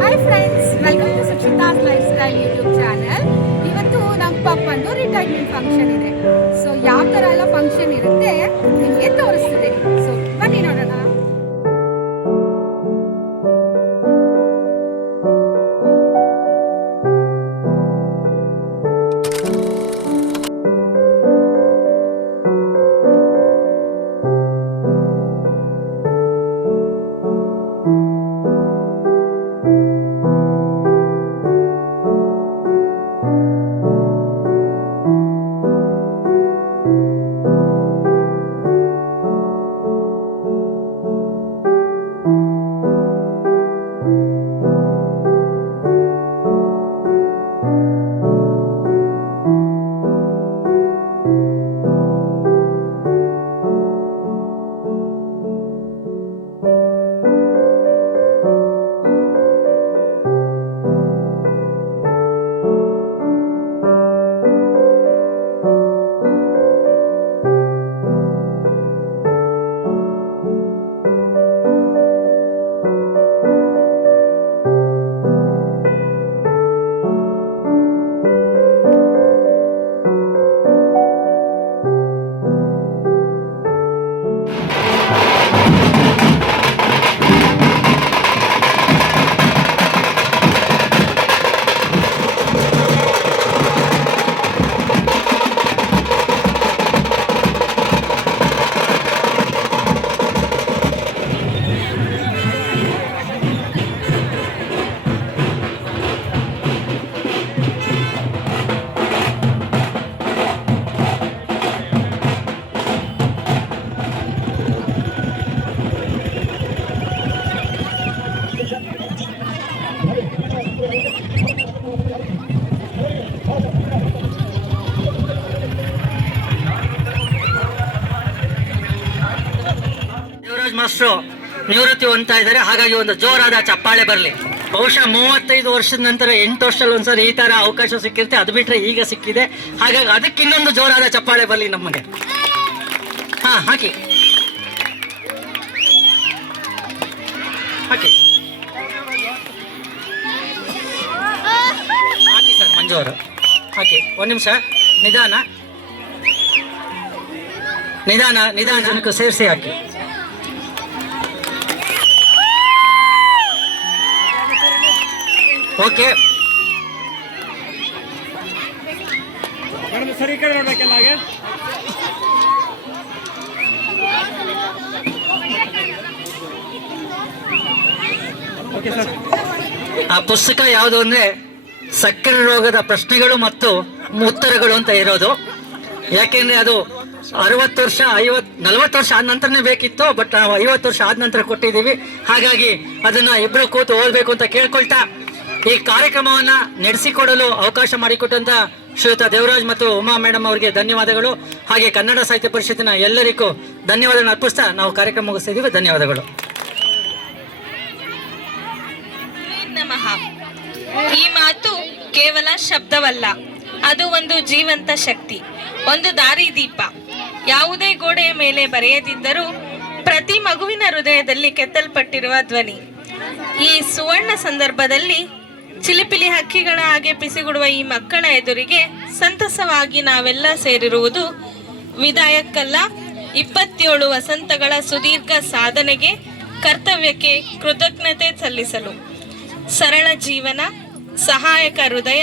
Hi friends, welcome to ಸುಕ್ಷಿತಾಸ್ life style YouTube channel. ಇವತ್ತು ನಮ್ಮ ಪಪ್ಪಂದು ರಿಟೈರ್ಮೆಂಟ್ ಫಂಕ್ಷನ್ ಇದೆ. ಸೊ ಯಾವ ಥರ ಎಲ್ಲ ಫಂಕ್ಷನ್ ಇರುತ್ತೆ ನಿಮಗೆ ತೋರಿಸ್ತಿದೆ. ಸೊ ಬನ್ನಿ ನೋಡೋಣ. ಮಾಸ್ಟ್ರು ನಿವೃತ್ತಿ ಹೊಂದ್ತಾ ಇದ್ದಾರೆ. ಹಾಗಾಗಿ ಒಂದು ಜೋರಾದ ಚಪ್ಪಾಳೆ ಬರಲಿ. ಬಹುಶಃ 35 ವರ್ಷದ ನಂತರ 8 ವರ್ಷದಲ್ಲಿ ಒಂದ್ಸರಿ ಈ ತರ ಅವಕಾಶ ಸಿಕ್ಕಿರುತ್ತೆ. ಅದು ಬಿಟ್ರೆ ಈಗ ಸಿಕ್ಕಿದೆ. ಹಾಗಾಗಿ ಅದಕ್ಕೆ ಇನ್ನೊಂದು ಜೋರಾದ ಚಪ್ಪಾಳೆ ಬರಲಿ ನಮಗೆ. ಹಾಕಿ ಹಾಕಿ ಹಾಕಿ ಸರ್ ಮಂಜು ಅವರು ಹಾಕಿ. ಒಂದು ನಿಮಿಷ ನಿಧಾನ ನಿಧಾನ ನಿಧಾನ ಜನಕ್ಕೆ ಸೇರಿಸಿ ಹಾಕಿ. ಓಕೆ ಸರಿ ಕಡೆ ನೋಡ್ಬೇಕಲ್ಲ ಹಾಗೆ. ಆ ಪುಸ್ತಕ ಯಾವುದು ಅಂದ್ರೆ ಸಕ್ಕರೆ ರೋಗದ ಪ್ರಶ್ನೆಗಳು ಮತ್ತು ಉತ್ತರಗಳು ಅಂತ ಇರೋದು. ಯಾಕೆಂದ್ರೆ ಅದು 60 ವರ್ಷ 40 ವರ್ಷ ಆದ ನಂತರನೇ ಬೇಕಿತ್ತು. ಬಟ್ ನಾವು 50 ವರ್ಷ ಆದ ನಂತರ ಕೊಟ್ಟಿದ್ದೀವಿ. ಹಾಗಾಗಿ ಅದನ್ನ ಇಬ್ರು ಕೂತು ಓದಬೇಕು ಅಂತ ಕೇಳ್ಕೊಳ್ತಾ ಈ ಕಾರ್ಯಕ್ರಮವನ್ನ ನಡೆಸಿಕೊಡಲು ಅವಕಾಶ ಮಾಡಿಕೊಟ್ಟಂತ ಶ್ರೀಯುತ ದೇವರಾಜ್ ಮತ್ತು ಉಮಾ ಮೇಡಮ್ ಅವರಿಗೆ ಧನ್ಯವಾದಗಳು. ಹಾಗೆ ಕನ್ನಡ ಸಾಹಿತ್ಯ ಪರಿಷತ್ತಿನ ಎಲ್ಲರಿಗೂ ಧನ್ಯವಾದಗಳನ್ನು ಅರ್ಪಿಸ್ತಾ ನಾವು ಕಾರ್ಯಕ್ರಮ ಮುಗಿಸ್ತಿದ್ದೀವಿ. ಧನ್ಯವಾದಗಳು. ನಮಃ. ಈ ಮಾತು ಕೇವಲ ಶಬ್ದವಲ್ಲ, ಅದು ಒಂದು ಜೀವಂತ ಶಕ್ತಿ, ಒಂದು ದಾರಿದೀಪ. ಯಾವುದೇ ಗೋಡೆಯ ಮೇಲೆ ಬರೆಯದಿದ್ದರೂ ಪ್ರತಿ ಮಗುವಿನ ಹೃದಯದಲ್ಲಿ ಕೆತ್ತಲ್ಪಟ್ಟಿರುವ ಧ್ವನಿ. ಈ ಸುವರ್ಣ ಸಂದರ್ಭದಲ್ಲಿ ಚಿಲಿಪಿಲಿ ಹಕ್ಕಿಗಳ ಹಾಗೆ ಪಿಸಿಗುಡುವ ಈ ಮಕ್ಕಳ ಎದುರಿಗೆ ಸಂತಸವಾಗಿ ನಾವೆಲ್ಲ ಸೇರಿರುವುದು ವಿದಾಯಕ್ಕಲ್ಲ, 27 ವಸಂತಗಳ ಸುದೀರ್ಘ ಸಾಧನೆಗೆ, ಕರ್ತವ್ಯಕ್ಕೆ ಕೃತಜ್ಞತೆ ಸಲ್ಲಿಸಲು. ಸರಳ ಜೀವನ, ಸಹಾಯಕ ಹೃದಯ,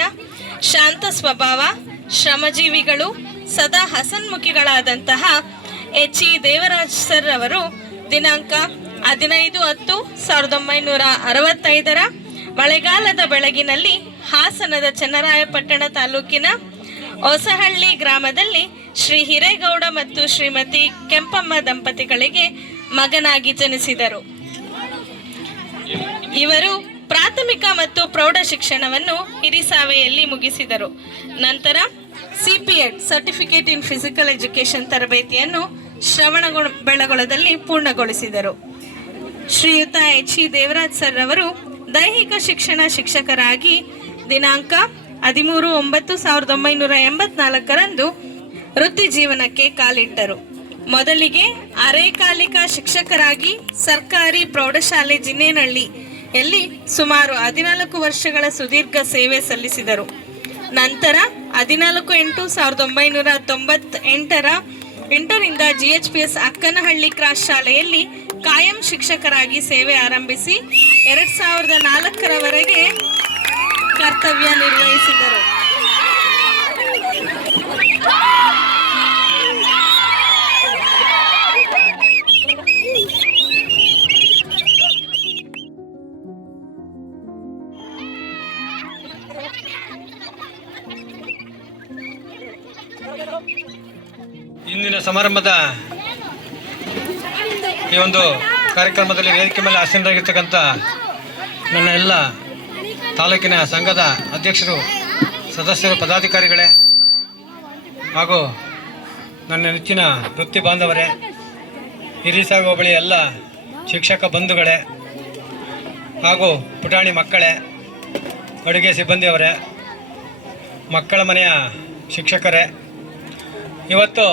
ಶಾಂತ ಸ್ವಭಾವ, ಶ್ರಮಜೀವಿಗಳು, ಸದಾ ಹಸನ್ಮುಖಿಗಳಾದಂತಹ ಎಚ್.ಇ. ದೇವರಾಜ್ ಸರ್ ಅವರು ದಿನಾಂಕ 15/10/1965 ಮಳೆಗಾಲದ ಬೆಳಗಿನಲ್ಲಿ ಹಾಸನದ ಚನ್ನರಾಯಪಟ್ಟಣ ತಾಲೂಕಿನ ಹೊಸಹಳ್ಳಿ ಗ್ರಾಮದಲ್ಲಿ ಶ್ರೀ ಹಿರೇಗೌಡ ಮತ್ತು ಶ್ರೀಮತಿ ಕೆಂಪಮ್ಮ ದಂಪತಿಗಳಿಗೆ ಮಗನಾಗಿ ಜನಿಸಿದರು. ಇವರು ಪ್ರಾಥಮಿಕ ಮತ್ತು ಪ್ರೌಢ ಶಿಕ್ಷಣವನ್ನು ಹಿರಿಸಾವೆಯಲ್ಲಿ ಮುಗಿಸಿದರು. ನಂತರ CPED certificate in physical education ತರಬೇತಿಯನ್ನು ಶ್ರವಣಬೆಳಗೊಳದಲ್ಲಿ ಪೂರ್ಣಗೊಳಿಸಿದರು. ಶ್ರೀಯುತ ಎಚ್.ಇ. ದೇವರಾಜ್ ಸರ್ ಅವರು ದೈಹಿಕ ಶಿಕ್ಷಣ ಶಿಕ್ಷಕರಾಗಿ ದಿನಾಂಕ 13/9/1984 ವೃತ್ತಿ ಜೀವನಕ್ಕೆ ಕಾಲಿಟ್ಟರು. ಮೊದಲಿಗೆ ಅರೆಕಾಲಿಕ ಶಿಕ್ಷಕರಾಗಿ ಸರ್ಕಾರಿ ಪ್ರೌಢಶಾಲೆ ಜಿನ್ನೇನಹಳ್ಳಿ ಎಲ್ಲಿ ಸುಮಾರು 14 ವರ್ಷಗಳ ಸುದೀರ್ಘ ಸೇವೆ ಸಲ್ಲಿಸಿದರು. ನಂತರ 14/8/1998ರಿಂದ GHPS ಅಕ್ಕನಹಳ್ಳಿ ಕ್ರಾಸ್ ಶಾಲೆಯಲ್ಲಿ ಕಾಯಂ ಶಿಕ್ಷಕರಾಗಿ ಸೇವೆ ಆರಂಭಿಸಿ 2004ರವರೆಗೆ ಕರ್ತವ್ಯ ನಿರ್ವಹಿಸಿದರು. ಇಂದಿನ ಸಮಾರಂಭದ ಈ ಒಂದು ಕಾರ್ಯಕ್ರಮದಲ್ಲಿ ವೇದಿಕೆ ಮೇಲೆ ಆಸೀನರಾಗಿರ್ತಕ್ಕಂಥ ನನ್ನ ಎಲ್ಲ ತಾಲೂಕಿನ ಸಂಘದ ಅಧ್ಯಕ್ಷರು, ಸದಸ್ಯರು, ಪದಾಧಿಕಾರಿಗಳೇ ಹಾಗೂ ನನ್ನ ನೆಚ್ಚಿನ ವೃತ್ತಿ ಬಾಂಧವರೇ, ಹಿರಿಸಾವಿ ಹೋಬಳಿ ಎಲ್ಲ ಶಿಕ್ಷಕ ಬಂಧುಗಳೇ ಹಾಗೂ ಪುಟಾಣಿ ಮಕ್ಕಳೇ, ಅಡುಗೆ ಸಿಬ್ಬಂದಿಯವರೇ, ಮಕ್ಕಳ ಮನೆಯ ಶಿಕ್ಷಕರೇ, ಇವತ್ತು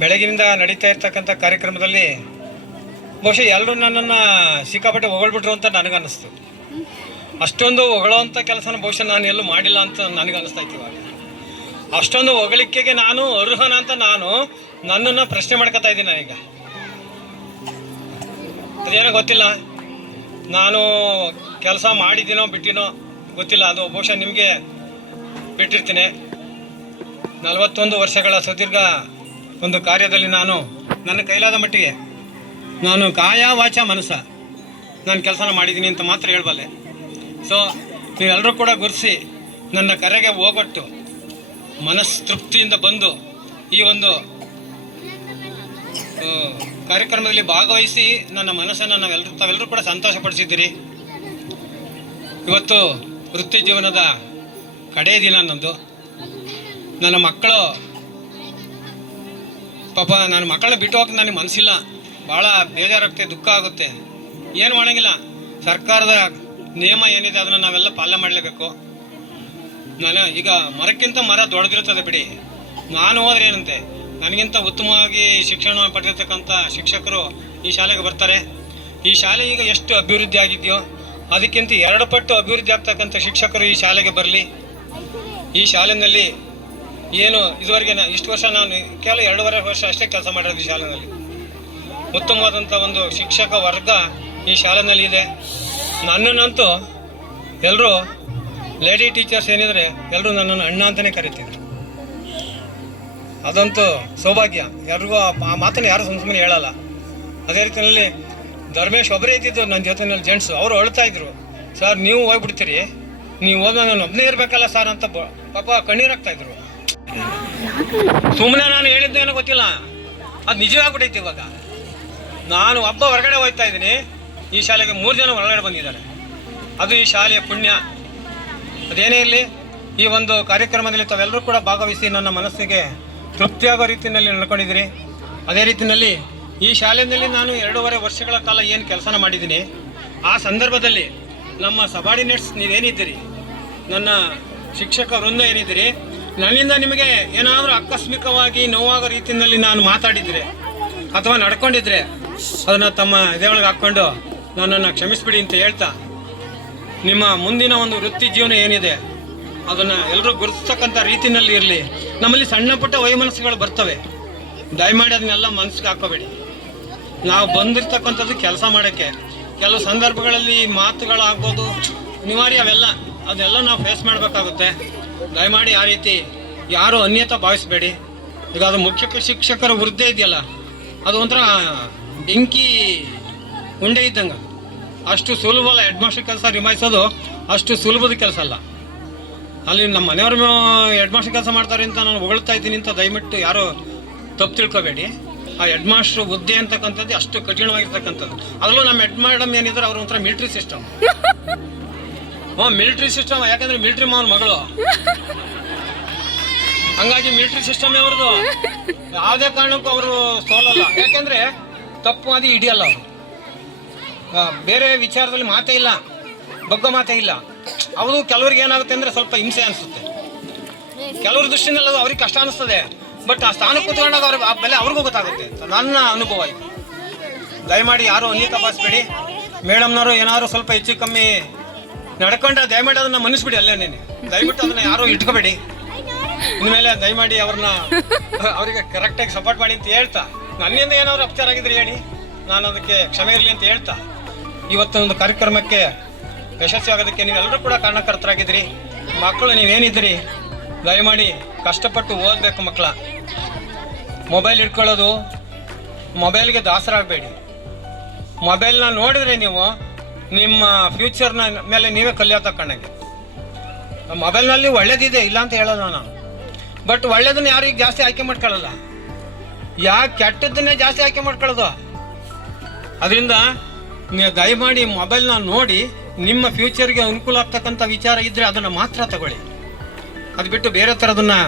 ಬೆಳಗಿನಿಂದ ನಡೀತಾ ಇರ್ತಕ್ಕಂಥ ಕಾರ್ಯಕ್ರಮದಲ್ಲಿ ಬಹುಶಃ ಎಲ್ಲರೂ ನನ್ನನ್ನು ಸಿಕ್ಕಾಪಟ್ಟೆ ಹೊಗಳ್ಬಿಟ್ರು ಅಂತ ನನಗನ್ನಿಸ್ತು. ಅಷ್ಟೊಂದು ಹೊಗಳೋವಂಥ ಕೆಲಸನ ಬಹುಶಃ ನಾನು ಎಲ್ಲೂ ಮಾಡಿಲ್ಲ ಅಂತ ನನಗನ್ನಿಸ್ತಾ ಇತ್ತು. ಇವಾಗ ಅಷ್ಟೊಂದು ಹೊಗಳಿಕೆಗೆ ನಾನು ಅರ್ಹನ ಅಂತ ನಾನು ನನ್ನನ್ನು ಪ್ರಶ್ನೆ ಮಾಡ್ಕೊತಾ ಇದ್ದೀನಿ. ನಾನೀಗ ಅದೇನೋ ಗೊತ್ತಿಲ್ಲ, ನಾನು ಕೆಲಸ ಮಾಡಿದ್ದೀನೋ ಬಿಟ್ಟಿನೋ ಗೊತ್ತಿಲ್ಲ. ಅದು ಬಹುಶಃ ನಿಮಗೆ ಬಿಟ್ಟಿರ್ತೀನಿ. 41 ವರ್ಷಗಳ ಸುದೀರ್ಘ ಒಂದು ಕಾರ್ಯದಲ್ಲಿ ನಾನು ನನ್ನ ಕೈಲಾದ ಮಟ್ಟಿಗೆ ನಾನು ಕಾಯ ವಾಚ ಮನಸ್ಸ ನಾನು ಕೆಲಸನ ಮಾಡಿದ್ದೀನಿ ಅಂತ ಮಾತ್ರ ಹೇಳಬಲ್ಲೆ. ಸೊ ನೀವೆಲ್ಲರೂ ಕೂಡ ಗುರುತಿಸಿ ನನ್ನ ಕರೆಗೆ ಹೋಗೊಟ್ಟು ಮನಸ್ತೃಪ್ತಿಯಿಂದ ಬಂದು ಈ ಒಂದು ಕಾರ್ಯಕ್ರಮದಲ್ಲಿ ಭಾಗವಹಿಸಿ ನನ್ನ ಮನಸ್ಸನ್ನು ತಾವೆಲ್ಲರೂ ಕೂಡ ಸಂತೋಷಪಡಿಸಿದ್ದೀರಿ. ಇವತ್ತು ವೃತ್ತಿ ಜೀವನದ ಕಡೆಯ ದಿನ ನಂದು. ನನ್ನ ಮಕ್ಕಳು ಪಾಪ ನನ್ನ ಮಕ್ಕಳನ್ನ ಬಿಟ್ಟು ಹೋಗಕ್ಕೆ ನನಗೆ ಮನಸ್ಸಿಲ್ಲ. ಭಾಳ ಬೇಜಾರಾಗುತ್ತೆ, ದುಃಖ ಆಗುತ್ತೆ. ಏನು ಮಾಡೋಂಗಿಲ್ಲ. ಸರ್ಕಾರದ ನಿಯಮ ಏನಿದೆ ಅದನ್ನು ನಾವೆಲ್ಲ ಪಾಲನೆ ಮಾಡಲೇಬೇಕು. ನಾನು ಈಗ ಮರಕ್ಕಿಂತ ಮರ ದೊಡ್ಡದಿರ್ತದೆ ಬಿಡಿ. ನಾನು ಹೋದ್ರೆ ಏನಂತೆ, ನನಗಿಂತ ಉತ್ತಮವಾಗಿ ಶಿಕ್ಷಣ ಪಡೆದಿರ್ತಕ್ಕಂಥ ಶಿಕ್ಷಕರು ಈ ಶಾಲೆಗೆ ಬರ್ತಾರೆ. ಈ ಶಾಲೆ ಈಗ ಎಷ್ಟು ಅಭಿವೃದ್ಧಿ ಆಗಿದೆಯೋ ಅದಕ್ಕಿಂತ 2 ಪಟ್ಟು ಅಭಿವೃದ್ಧಿ ಆಗ್ತಕ್ಕಂಥ ಶಿಕ್ಷಕರು ಈ ಶಾಲೆಗೆ ಬರಲಿ. ಈ ಶಾಲೆಯಲ್ಲಿ ಏನು ಇದುವರೆಗೆ ಇಷ್ಟು ವರ್ಷ ನಾನು ಕೇವಲ 2.5 ವರ್ಷ ಅಷ್ಟೇ ಕೆಲಸ ಮಾಡಿರೋದು ಈ ಶಾಲೆಯಲ್ಲಿ. ಉತ್ತಮವಾದಂಥ ಒಂದು ಶಿಕ್ಷಕ ವರ್ಗ ಈ ಶಾಲೆಯಲ್ಲಿ ಇದೆ. ನನ್ನನ್ನಂತೂ ಎಲ್ಲರೂ ಲೇಡಿ ಟೀಚರ್ಸ್ ಏನಿದ್ರೆ ಎಲ್ಲರೂ ನನ್ನನ್ನು ಅಣ್ಣ ಅಂತಲೇ ಕರೀತಿದ್ರು. ಅದಂತೂ ಸೌಭಾಗ್ಯ. ಎಲ್ರಿಗೂ ಆ ಮಾತನ್ನು ಯಾರು ಸುಮ್ಮನೆ ಹೇಳಲ್ಲ. ಅದೇ ರೀತಿಯಲ್ಲಿ ಧರ್ಮೇಶ್ ಒಬ್ಬರೇ ಇದ್ದಿದ್ದು ನನ್ನ ಜೊತೆಯಲ್ಲಿ ಜೆಂಟ್ಸು. ಅವರು ಅಳ್ತಾ ಇದ್ರು, ಸರ್ ನೀವು ಹೋಗ್ಬಿಡ್ತೀರಿ, ನೀವು ಹೋದ ನಾನು ಒಬ್ಬನೇ ಇರಬೇಕಲ್ಲ ಸರ್ ಅಂತ ಪಾಪ ಕಣ್ಣೀರಾಗ್ತಾಯಿದ್ರು. ಸುಮ್ಮನೆ ನಾನು ಹೇಳಿದ್ದೇನೋ ಗೊತ್ತಿಲ್ಲ, ಅದು ನಿಜವಾಗ್ಬಿಟ್ಟೈತಿ. ಇವಾಗ ನಾನು ಒಬ್ಬ ಹೊರಗಡೆ ಹೋಗ್ತಾ ಇದ್ದೀನಿ, ಈ ಶಾಲೆಗೆ 3 ಜನ ಹೊರಗಡೆ ಬಂದಿದ್ದಾರೆ. ಅದು ಈ ಶಾಲೆಯ ಪುಣ್ಯ. ಅದೇನೇ ಇರಲಿ, ಈ ಒಂದು ಕಾರ್ಯಕ್ರಮದಲ್ಲಿ ತಾವೆಲ್ಲರೂ ಕೂಡ ಭಾಗವಹಿಸಿ ನನ್ನ ಮನಸ್ಸಿಗೆ ತೃಪ್ತಿಯಾಗೋ ರೀತಿಯಲ್ಲಿ ನಡ್ಕೊಂಡಿದ್ದೀರಿ. ಅದೇ ರೀತಿಯಲ್ಲಿ ಈ ಶಾಲೆಯಲ್ಲಿ ನಾನು 2.5 ವರ್ಷಗಳ ಕಾಲ ಏನು ಕೆಲಸನ ಮಾಡಿದ್ದೀನಿ, ಆ ಸಂದರ್ಭದಲ್ಲಿ ನಮ್ಮ ಸಬಾರ್ಡಿನೇಟ್ಸ್ ನೀವೇನಿದ್ದೀರಿ, ನನ್ನ ಶಿಕ್ಷಕ ವೃಂದ ಏನಿದ್ದೀರಿ, ನನ್ನಿಂದ ನಿಮಗೆ ಏನಾದರೂ ಆಕಸ್ಮಿಕವಾಗಿ ನೋವಾಗೋ ರೀತಿಯಲ್ಲಿ ನಾನು ಮಾತಾಡಿದರೆ ಅಥವಾ ನಡ್ಕೊಂಡಿದ್ರೆ ಅದನ್ನು ತಮ್ಮ ಎದೆಯೊಳಗೆ ಹಾಕ್ಕೊಂಡು ನನ್ನನ್ನು ಕ್ಷಮಿಸ್ಬಿಡಿ ಅಂತ ಹೇಳ್ತಾ, ನಿಮ್ಮ ಮುಂದಿನ ಒಂದು ವೃತ್ತಿ ಜೀವನ ಏನಿದೆ ಅದನ್ನು ಎಲ್ಲರೂ ಗುರುತಿಸ್ತಕ್ಕಂಥ ರೀತಿಯಲ್ಲಿ ಇರಲಿ. ನಮ್ಮಲ್ಲಿ ಸಣ್ಣ ಪುಟ್ಟ ವೈಮನಸ್ಸುಗಳು ಬರ್ತವೆ, ದಯಮಾಡಿ ಅದನ್ನೆಲ್ಲ ಮನಸ್ಸಿಗೆ ಹಾಕೋಬೇಡಿ. ನಾವು ಬಂದಿರ್ತಕ್ಕಂಥದ್ದು ಕೆಲಸ ಮಾಡೋಕ್ಕೆ. ಕೆಲವು ಸಂದರ್ಭಗಳಲ್ಲಿ ಮಾತುಗಳಾಗ್ಬೋದು, ಅನಿವಾರ್ಯ, ಅದೆಲ್ಲ ನಾವು ಫೇಸ್ ಮಾಡಬೇಕಾಗುತ್ತೆ. ದಯಮಾಡಿ ಆ ರೀತಿ ಯಾರು ಅನ್ಯತಾ ಭಾವಿಸಬೇಡಿ. ಈಗ ಅದು ಮುಖ್ಯ ಶಿಕ್ಷಕರ ಹುದ್ದೆ ಇದೆಯಲ್ಲ, ಅದು ಒಂಥರ ಬೆಂಕಿ ಉಂಡೆ ಇದ್ದಂಗೆ. ಅಷ್ಟು ಸುಲಭ ಅಲ್ಲ. ಹೆಡ್ ಮಾಸ್ಟರ್ ಕೆಲಸ ನಿಭಾಯಿಸೋದು ಅಷ್ಟು ಸುಲಭದ ಕೆಲಸ ಅಲ್ಲ. ಅಲ್ಲಿ ನಮ್ಮ ಮನೆಯವ್ರ ಹೆಡ್ ಮಾಸ್ಟರ್ ಕೆಲಸ ಮಾಡ್ತಾರೆ ಅಂತ ನಾನು ಹೊಗಳ್ತಾ ಇದ್ದೀನಿ ಅಂತ ದಯವಿಟ್ಟು ಯಾರು ತಪ್ಪು ತಿಳ್ಕೊಬೇಡಿ. ಆ ಹೆಡ್ ಮಾಸ್ಟ್ರು ಹುದ್ದೆ ಅಂತಕ್ಕಂಥದ್ದು ಅಷ್ಟು ಕಠಿಣವಾಗಿರ್ತಕ್ಕಂಥದ್ದು. ಅದರಲ್ಲೂ ನಮ್ಮ ಹೆಡ್ ಮೇಡಮ್ ಏನಿದ್ದಾರೆ ಅವರು ಒಂಥರ ಮಿಲಿಟ್ರಿ ಸಿಸ್ಟಮ್. Military system. ಯಾಕಂದರೆ ಮಿಲಿಟ್ರಿ ಮಾವನ ಮಗಳು, ಹಂಗಾಗಿ ಮಿಲಿಟ್ರಿ ಸಿಸ್ಟಮ್ ಅವ್ರದ್ದು. ಯಾವುದೇ ಕಾರಣಕ್ಕೂ ಅವರು ಸೋಲಲ್ಲ. ಯಾಕೆಂದರೆ ತಪ್ಪು ಅದು ಹಿಡಿಯಲ್ಲ ಅವರು. ಬೇರೆ ವಿಚಾರದಲ್ಲಿ ಮಾತೇ ಇಲ್ಲ, ಬಗ್ಗೋ ಮಾತೇ ಇಲ್ಲ. ಅವರು ಕೆಲವ್ರಿಗೆ ಏನಾಗುತ್ತೆ ಅಂದರೆ ಸ್ವಲ್ಪ ಹಿಂಸೆ ಅನಿಸುತ್ತೆ. ಕೆಲವ್ರ ದೃಷ್ಟಿನಲ್ಲಿ ಅದು ಅವ್ರಿಗೆ ಕಷ್ಟ ಅನಿಸ್ತದೆ. ಬಟ್ ಆ ಸ್ಥಾನಕ್ಕೆ ಕೂತ್ಕೊಂಡಾಗ ಅವ್ರಿಗೆ ಆ ಬೆಲೆ ಅವ್ರಿಗೂ ಗೊತ್ತಾಗುತ್ತೆ. ನನ್ನ ಅನುಭವ ಇದು. ದಯಮಾಡಿ ಯಾರು ಅನ್ನಿ ತಪಾಸ್ಬೇಡಿ. ಮೇಡಮ್ನವರು ಏನಾದ್ರು ಸ್ವಲ್ಪ ಹೆಚ್ಚು ಕಮ್ಮಿ ನಡ್ಕೊಂಡ್ರೆ ದಯಮಾಡಿ ಅದನ್ನ ಮನ್ನಿಸ್ಬಿಡಿ ಅಲ್ಲೇನೇನೆ. ದಯವಿಟ್ಟು ಅದನ್ನ ಯಾರು ಇಟ್ಕೋಬೇಡಿ. ಇನ್ಮೇಲೆ ದಯಮಾಡಿ ಅವರಿಗೆ ಕರೆಕ್ಟಾಗಿ ಸಪೋರ್ಟ್ ಮಾಡಿ ಅಂತ ಹೇಳ್ತಾ, ನನ್ನಿಂದ ಏನಾದ್ರು ಅಪಚಾರ ಆಗಿದ್ರೆ ಹೇಳಿ, ನಾನು ಅದಕ್ಕೆ ಕ್ಷಮೆ ಇರಲಿ ಅಂತ ಹೇಳ್ತಾ, ಇವತ್ತೊಂದು ಕಾರ್ಯಕ್ರಮಕ್ಕೆ ಯಶಸ್ವಿ ಆಗೋದಕ್ಕೆ ನೀವೆಲ್ಲರೂ ಕೂಡ ಕಾರಣಕರ್ತರಾಗಿದ್ದೀರಿ. ಮಕ್ಕಳು ನೀವೇನಿದ್ದೀರಿ ದಯಮಾಡಿ ಕಷ್ಟಪಟ್ಟು ಓದಬೇಕು. ಮಕ್ಕಳ ಮೊಬೈಲ್ ಇಟ್ಕೊಳ್ಳೋದು, ಮೊಬೈಲ್ಗೆ ದಾಸರಾಗಬೇಡಿ. ಮೊಬೈಲ್ನ ನೋಡಿದ್ರೆ ನೀವು ನಿಮ್ಮ ಫ್ಯೂಚರ್ನ ಮೇಲೆ ನೀವೇ ಕಲ್ಯಾಣ ತಗೊಂಡಂಗೆ. ಮೊಬೈಲ್ನಲ್ಲಿ ಒಳ್ಳೇದಿದೆ, ಇಲ್ಲ ಅಂತ ಹೇಳೋದು ನಾನು, ಬಟ್ ಒಳ್ಳೇದನ್ನ ಯಾರು ಈಗ ಜಾಸ್ತಿ ಆಯ್ಕೆ ಮಾಡ್ಕೊಳ್ಳಲ್ಲ. ಯಾಕೆ ಕೆಟ್ಟದ್ದನ್ನೇ ಜಾಸ್ತಿ ಆಯ್ಕೆ ಮಾಡ್ಕೊಳ್ಳೋದು. ಅದರಿಂದ ನೀವು ದಯಮಾಡಿ ಮೊಬೈಲ್ನ ನೋಡಿ ನಿಮ್ಮ ಫ್ಯೂಚರ್ಗೆ ಅನುಕೂಲ ಆಗ್ತಕ್ಕಂಥ ವಿಚಾರ ಇದ್ದರೆ ಅದನ್ನು ಮಾತ್ರ ತಗೊಳ್ಳಿ. ಅದು ಬಿಟ್ಟು ಬೇರೆ ಥರದನ್ನು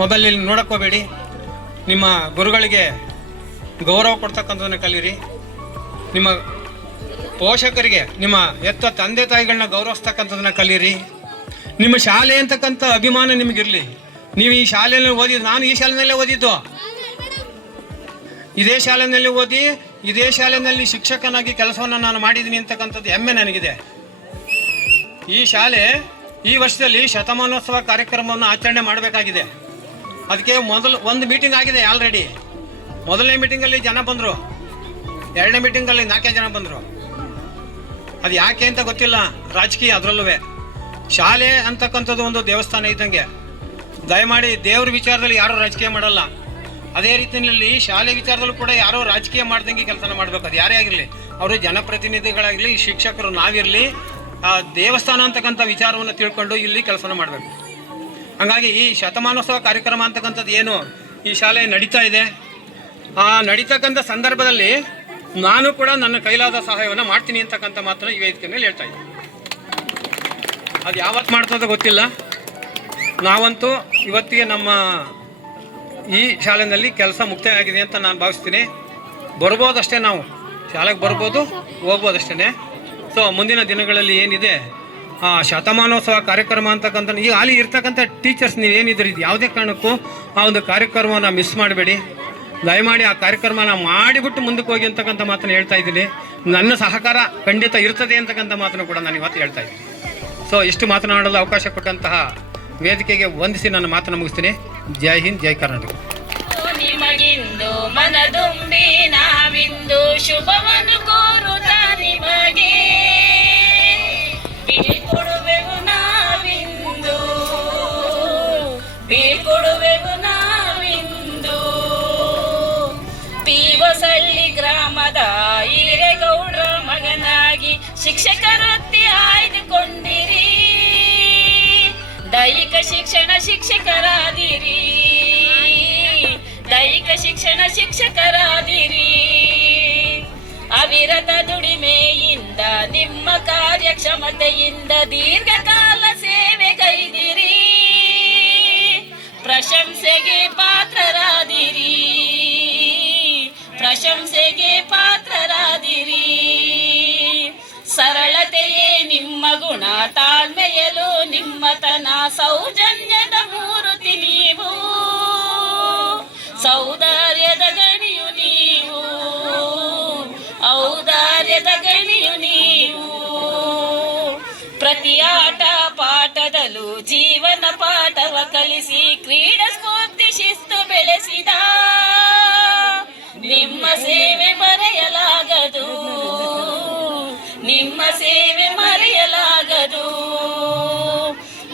ಮೊಬೈಲಲ್ಲಿ ನೋಡೋಕ್ಕೋಬೇಡಿ. ನಿಮ್ಮ ಗುರುಗಳಿಗೆ ಗೌರವ ಕೊಡ್ತಕ್ಕಂಥದ್ದನ್ನು ಕಲೀರಿ. ನಿಮ್ಮ ಪೋಷಕರಿಗೆ, ನಿಮ್ಮ ಎತ್ತ ತಂದೆ ತಾಯಿಗಳನ್ನ ಗೌರವಿಸ್ತಕ್ಕಂಥದ್ದನ್ನ ಕಲೀರಿ. ನಿಮ್ಮ ಶಾಲೆ ಅಂತಕ್ಕಂಥ ಅಭಿಮಾನ ನಿಮಗಿರಲಿ. ನೀವು ಈ ಶಾಲೆಯಲ್ಲಿ ಓದಿದ್ದು, ನಾನು ಈ ಶಾಲೆಯಲ್ಲೇ ಓದಿದ್ದು, ಇದೇ ಶಾಲೆಯಲ್ಲಿ ಓದಿ ಇದೇ ಶಾಲೆಯಲ್ಲಿ ಶಿಕ್ಷಕನಾಗಿ ಕೆಲಸವನ್ನು ನಾನು ಮಾಡಿದ್ದೀನಿ ಅಂತಕ್ಕಂಥದ್ದು ಹೆಮ್ಮೆ ನನಗಿದೆ. ಈ ಶಾಲೆ ಈ ವರ್ಷದಲ್ಲಿ ಶತಮಾನೋತ್ಸವ ಕಾರ್ಯಕ್ರಮವನ್ನು ಆಚರಣೆ ಮಾಡಬೇಕಾಗಿದೆ. ಅದಕ್ಕೆ ಒಂದು ಮೀಟಿಂಗ್ ಆಗಿದೆ ಆಲ್ರೆಡಿ. ಮೊದಲನೇ ಮೀಟಿಂಗಲ್ಲಿ ಜನ ಬಂದರು, ಎರಡನೇ ಮೀಟಿಂಗಲ್ಲಿ 4 ಜನ ಬಂದರು. ಅದು ಯಾಕೆ ಅಂತ ಗೊತ್ತಿಲ್ಲ, ರಾಜಕೀಯ. ಅದರಲ್ಲೂ ಶಾಲೆ ಅಂತಕ್ಕಂಥದ್ದು ಒಂದು ದೇವಸ್ಥಾನ ಇದ್ದಂಗೆ. ದಯಮಾಡಿ ದೇವ್ರ ವಿಚಾರದಲ್ಲಿ ಯಾರೂ ರಾಜಕೀಯ ಮಾಡಲ್ಲ. ಅದೇ ರೀತಿಯಲ್ಲಿ ಶಾಲೆ ವಿಚಾರದಲ್ಲೂ ಕೂಡ ಯಾರೋ ರಾಜಕೀಯ ಮಾಡ್ದಂಗೆ ಕೆಲಸ ಮಾಡಬೇಕು. ಅದು ಯಾರೇ ಆಗಿರಲಿ, ಅವರು ಜನಪ್ರತಿನಿಧಿಗಳಾಗಲಿ, ಶಿಕ್ಷಕರು ನಾವಿರಲಿ, ಆ ದೇವಸ್ಥಾನ ಅಂತಕ್ಕಂಥ ವಿಚಾರವನ್ನು ತಿಳ್ಕೊಂಡು ಇಲ್ಲಿ ಕೆಲಸ ಮಾಡಬೇಕು. ಹಾಗಾಗಿ ಈ ಶತಮಾನೋತ್ಸವ ಕಾರ್ಯಕ್ರಮ ಅಂತಕ್ಕಂಥದ್ದು ಏನು ಈ ಶಾಲೆ ನಡೀತಾ ಇದೆ, ಆ ನಡೀತಕ್ಕಂಥ ಸಂದರ್ಭದಲ್ಲಿ ನಾನು ಕೂಡ ನನ್ನ ಕೈಲಾದ ಸಹಾಯವನ್ನು ಮಾಡ್ತೀನಿ ಅಂತಕ್ಕಂಥ ಮಾತ್ರ ಈ ವೇದಿಕೆ ಮೇಲೆ ಹೇಳ್ತಾ ಇದ್ದೀನಿ. ಅದು ಯಾವತ್ತು ಮಾಡ್ತದೋ ಗೊತ್ತಿಲ್ಲ. ನಾವಂತೂ ಇವತ್ತಿಗೆ ನಮ್ಮ ಈ ಶಾಲೆಯಲ್ಲಿ ಕೆಲಸ ಮುಕ್ತಾಯ ಆಗಿದೆ ಅಂತ ನಾನು ಭಾವಿಸ್ತೀನಿ. ಬರ್ಬೋದಷ್ಟೇ, ನಾವು ಶಾಲೆಗೆ ಬರ್ಬೋದು, ಹೋಗ್ಬೋದಷ್ಟೇ. ಸೊ ಮುಂದಿನ ದಿನಗಳಲ್ಲಿ ಏನಿದೆ ಆ ಶತಮಾನೋತ್ಸವ ಕಾರ್ಯಕ್ರಮ ಅಂತಕ್ಕಂಥ ಈಗ ಅಲ್ಲಿ ಇರ್ತಕ್ಕಂಥ ಟೀಚರ್ಸ್ ನೀವೇನಿದ್ರಿ ಯಾವುದೇ ಕಾರಣಕ್ಕೂ ಆ ಒಂದು ಕಾರ್ಯಕ್ರಮವನ್ನು ಮಿಸ್ ಮಾಡಬೇಡಿ. ದಯಮಾಡಿ ಆ ಕಾರ್ಯಕ್ರಮನ ಮಾಡಿಬಿಟ್ಟು ಮುಂದಕ್ಕೆ ಹೋಗಿ ಅಂತಕ್ಕಂಥ ಮಾತನ್ನು ಹೇಳ್ತಾ ಇದ್ದೀನಿ. ನನ್ನ ಸಹಕಾರ ಖಂಡಿತ ಇರ್ತದೆ ಅಂತಕ್ಕಂಥ ಮಾತನ್ನು ಕೂಡ ನಾನು ಇವತ್ತು ಹೇಳ್ತಾ ಇದ್ದೀನಿ. ಸೊ ಇಷ್ಟು ಮಾತನಾಡಲು ಅವಕಾಶ ಕೊಟ್ಟಂತಹ ವೇದಿಕೆಗೆ ವಂದಿಸಿ ನನ್ನ ಮಾತನ್ನು ಮುಗಿಸ್ತೀನಿ. ಜೈ ಹಿಂದ್, ಜೈ ಕರ್ನಾಟಕ. ನಿಮಗಿಂದು ಮನದುಂಬಿ ನಾವಿಂದು ಶುಭವನ್ನು ಕೋರುತ್ತ ನಿಮಗೆ ಬೀಳ್ಕೊಡುವೆವು ನಾವಿಂದು, ಬೀಳ್ಕೊಡುವೆವು ನಾವಿಂದು. ಪೀವಸಳ್ಳಿ ಗ್ರಾಮದ ಹಿರೇಗೌಡ್ರ ಮಗನಾಗಿ ಶಿಕ್ಷಕ ವೃತ್ತಿ ಆಯ್ದುಕೊಂಡಿರಿ. ದೈಹಿಕ ಶಿಕ್ಷಣ ಶಿಕ್ಷಕರಾದಿರಿ, ದೈಹಿಕ ಶಿಕ್ಷಣ ಶಿಕ್ಷಕರಾದಿರಿ. ಅವಿರತ ದುಡಿಮೆಯಿಂದ ನಿಮ್ಮ ಕಾರ್ಯಕ್ಷಮತೆಯಿಂದ ದೀರ್ಘಕಾಲ ಸೇವೆಗೈದಿರಿ. ಪ್ರಶಂಸೆಗೆ ಪಾತ್ರರಾದಿರಿ, ಪ್ರಶಂಸೆಗೆ ಪಾತ್ರರಾದಿರಿ. ಸರಳತೆಯೇ ನಿಮ್ಮ ಗುಣ, ತಾಳ್ಮೆಯಲು ನಿಮ್ಮತನ, ಸೌಜನ್ಯದ ಮೂರ್ತಿ ನೀವು, ಸೌಂದರ್ಯದ ಗಣಿಯು ನೀವು, ಔದಾರ್ಯದ ಗಣಿಯು ನೀವು. ಪ್ರತಿ ಆಟ ಪಾಠದಲ್ಲೂ ಜೀವನ ಪಾಠವ ಕಲಿಸಿ ಕ್ರೀಡಾ ಸ್ಫೂರ್ತಿ ಶಿಸ್ತು ಬೆಳೆಸಿದ ನಿಮ್ಮ ಸೇವೆ ಮರೆಯಲಾಗದು, ನಿಮ್ಮ ಸೇವೆ ಮರೆಯಲಾಗದು.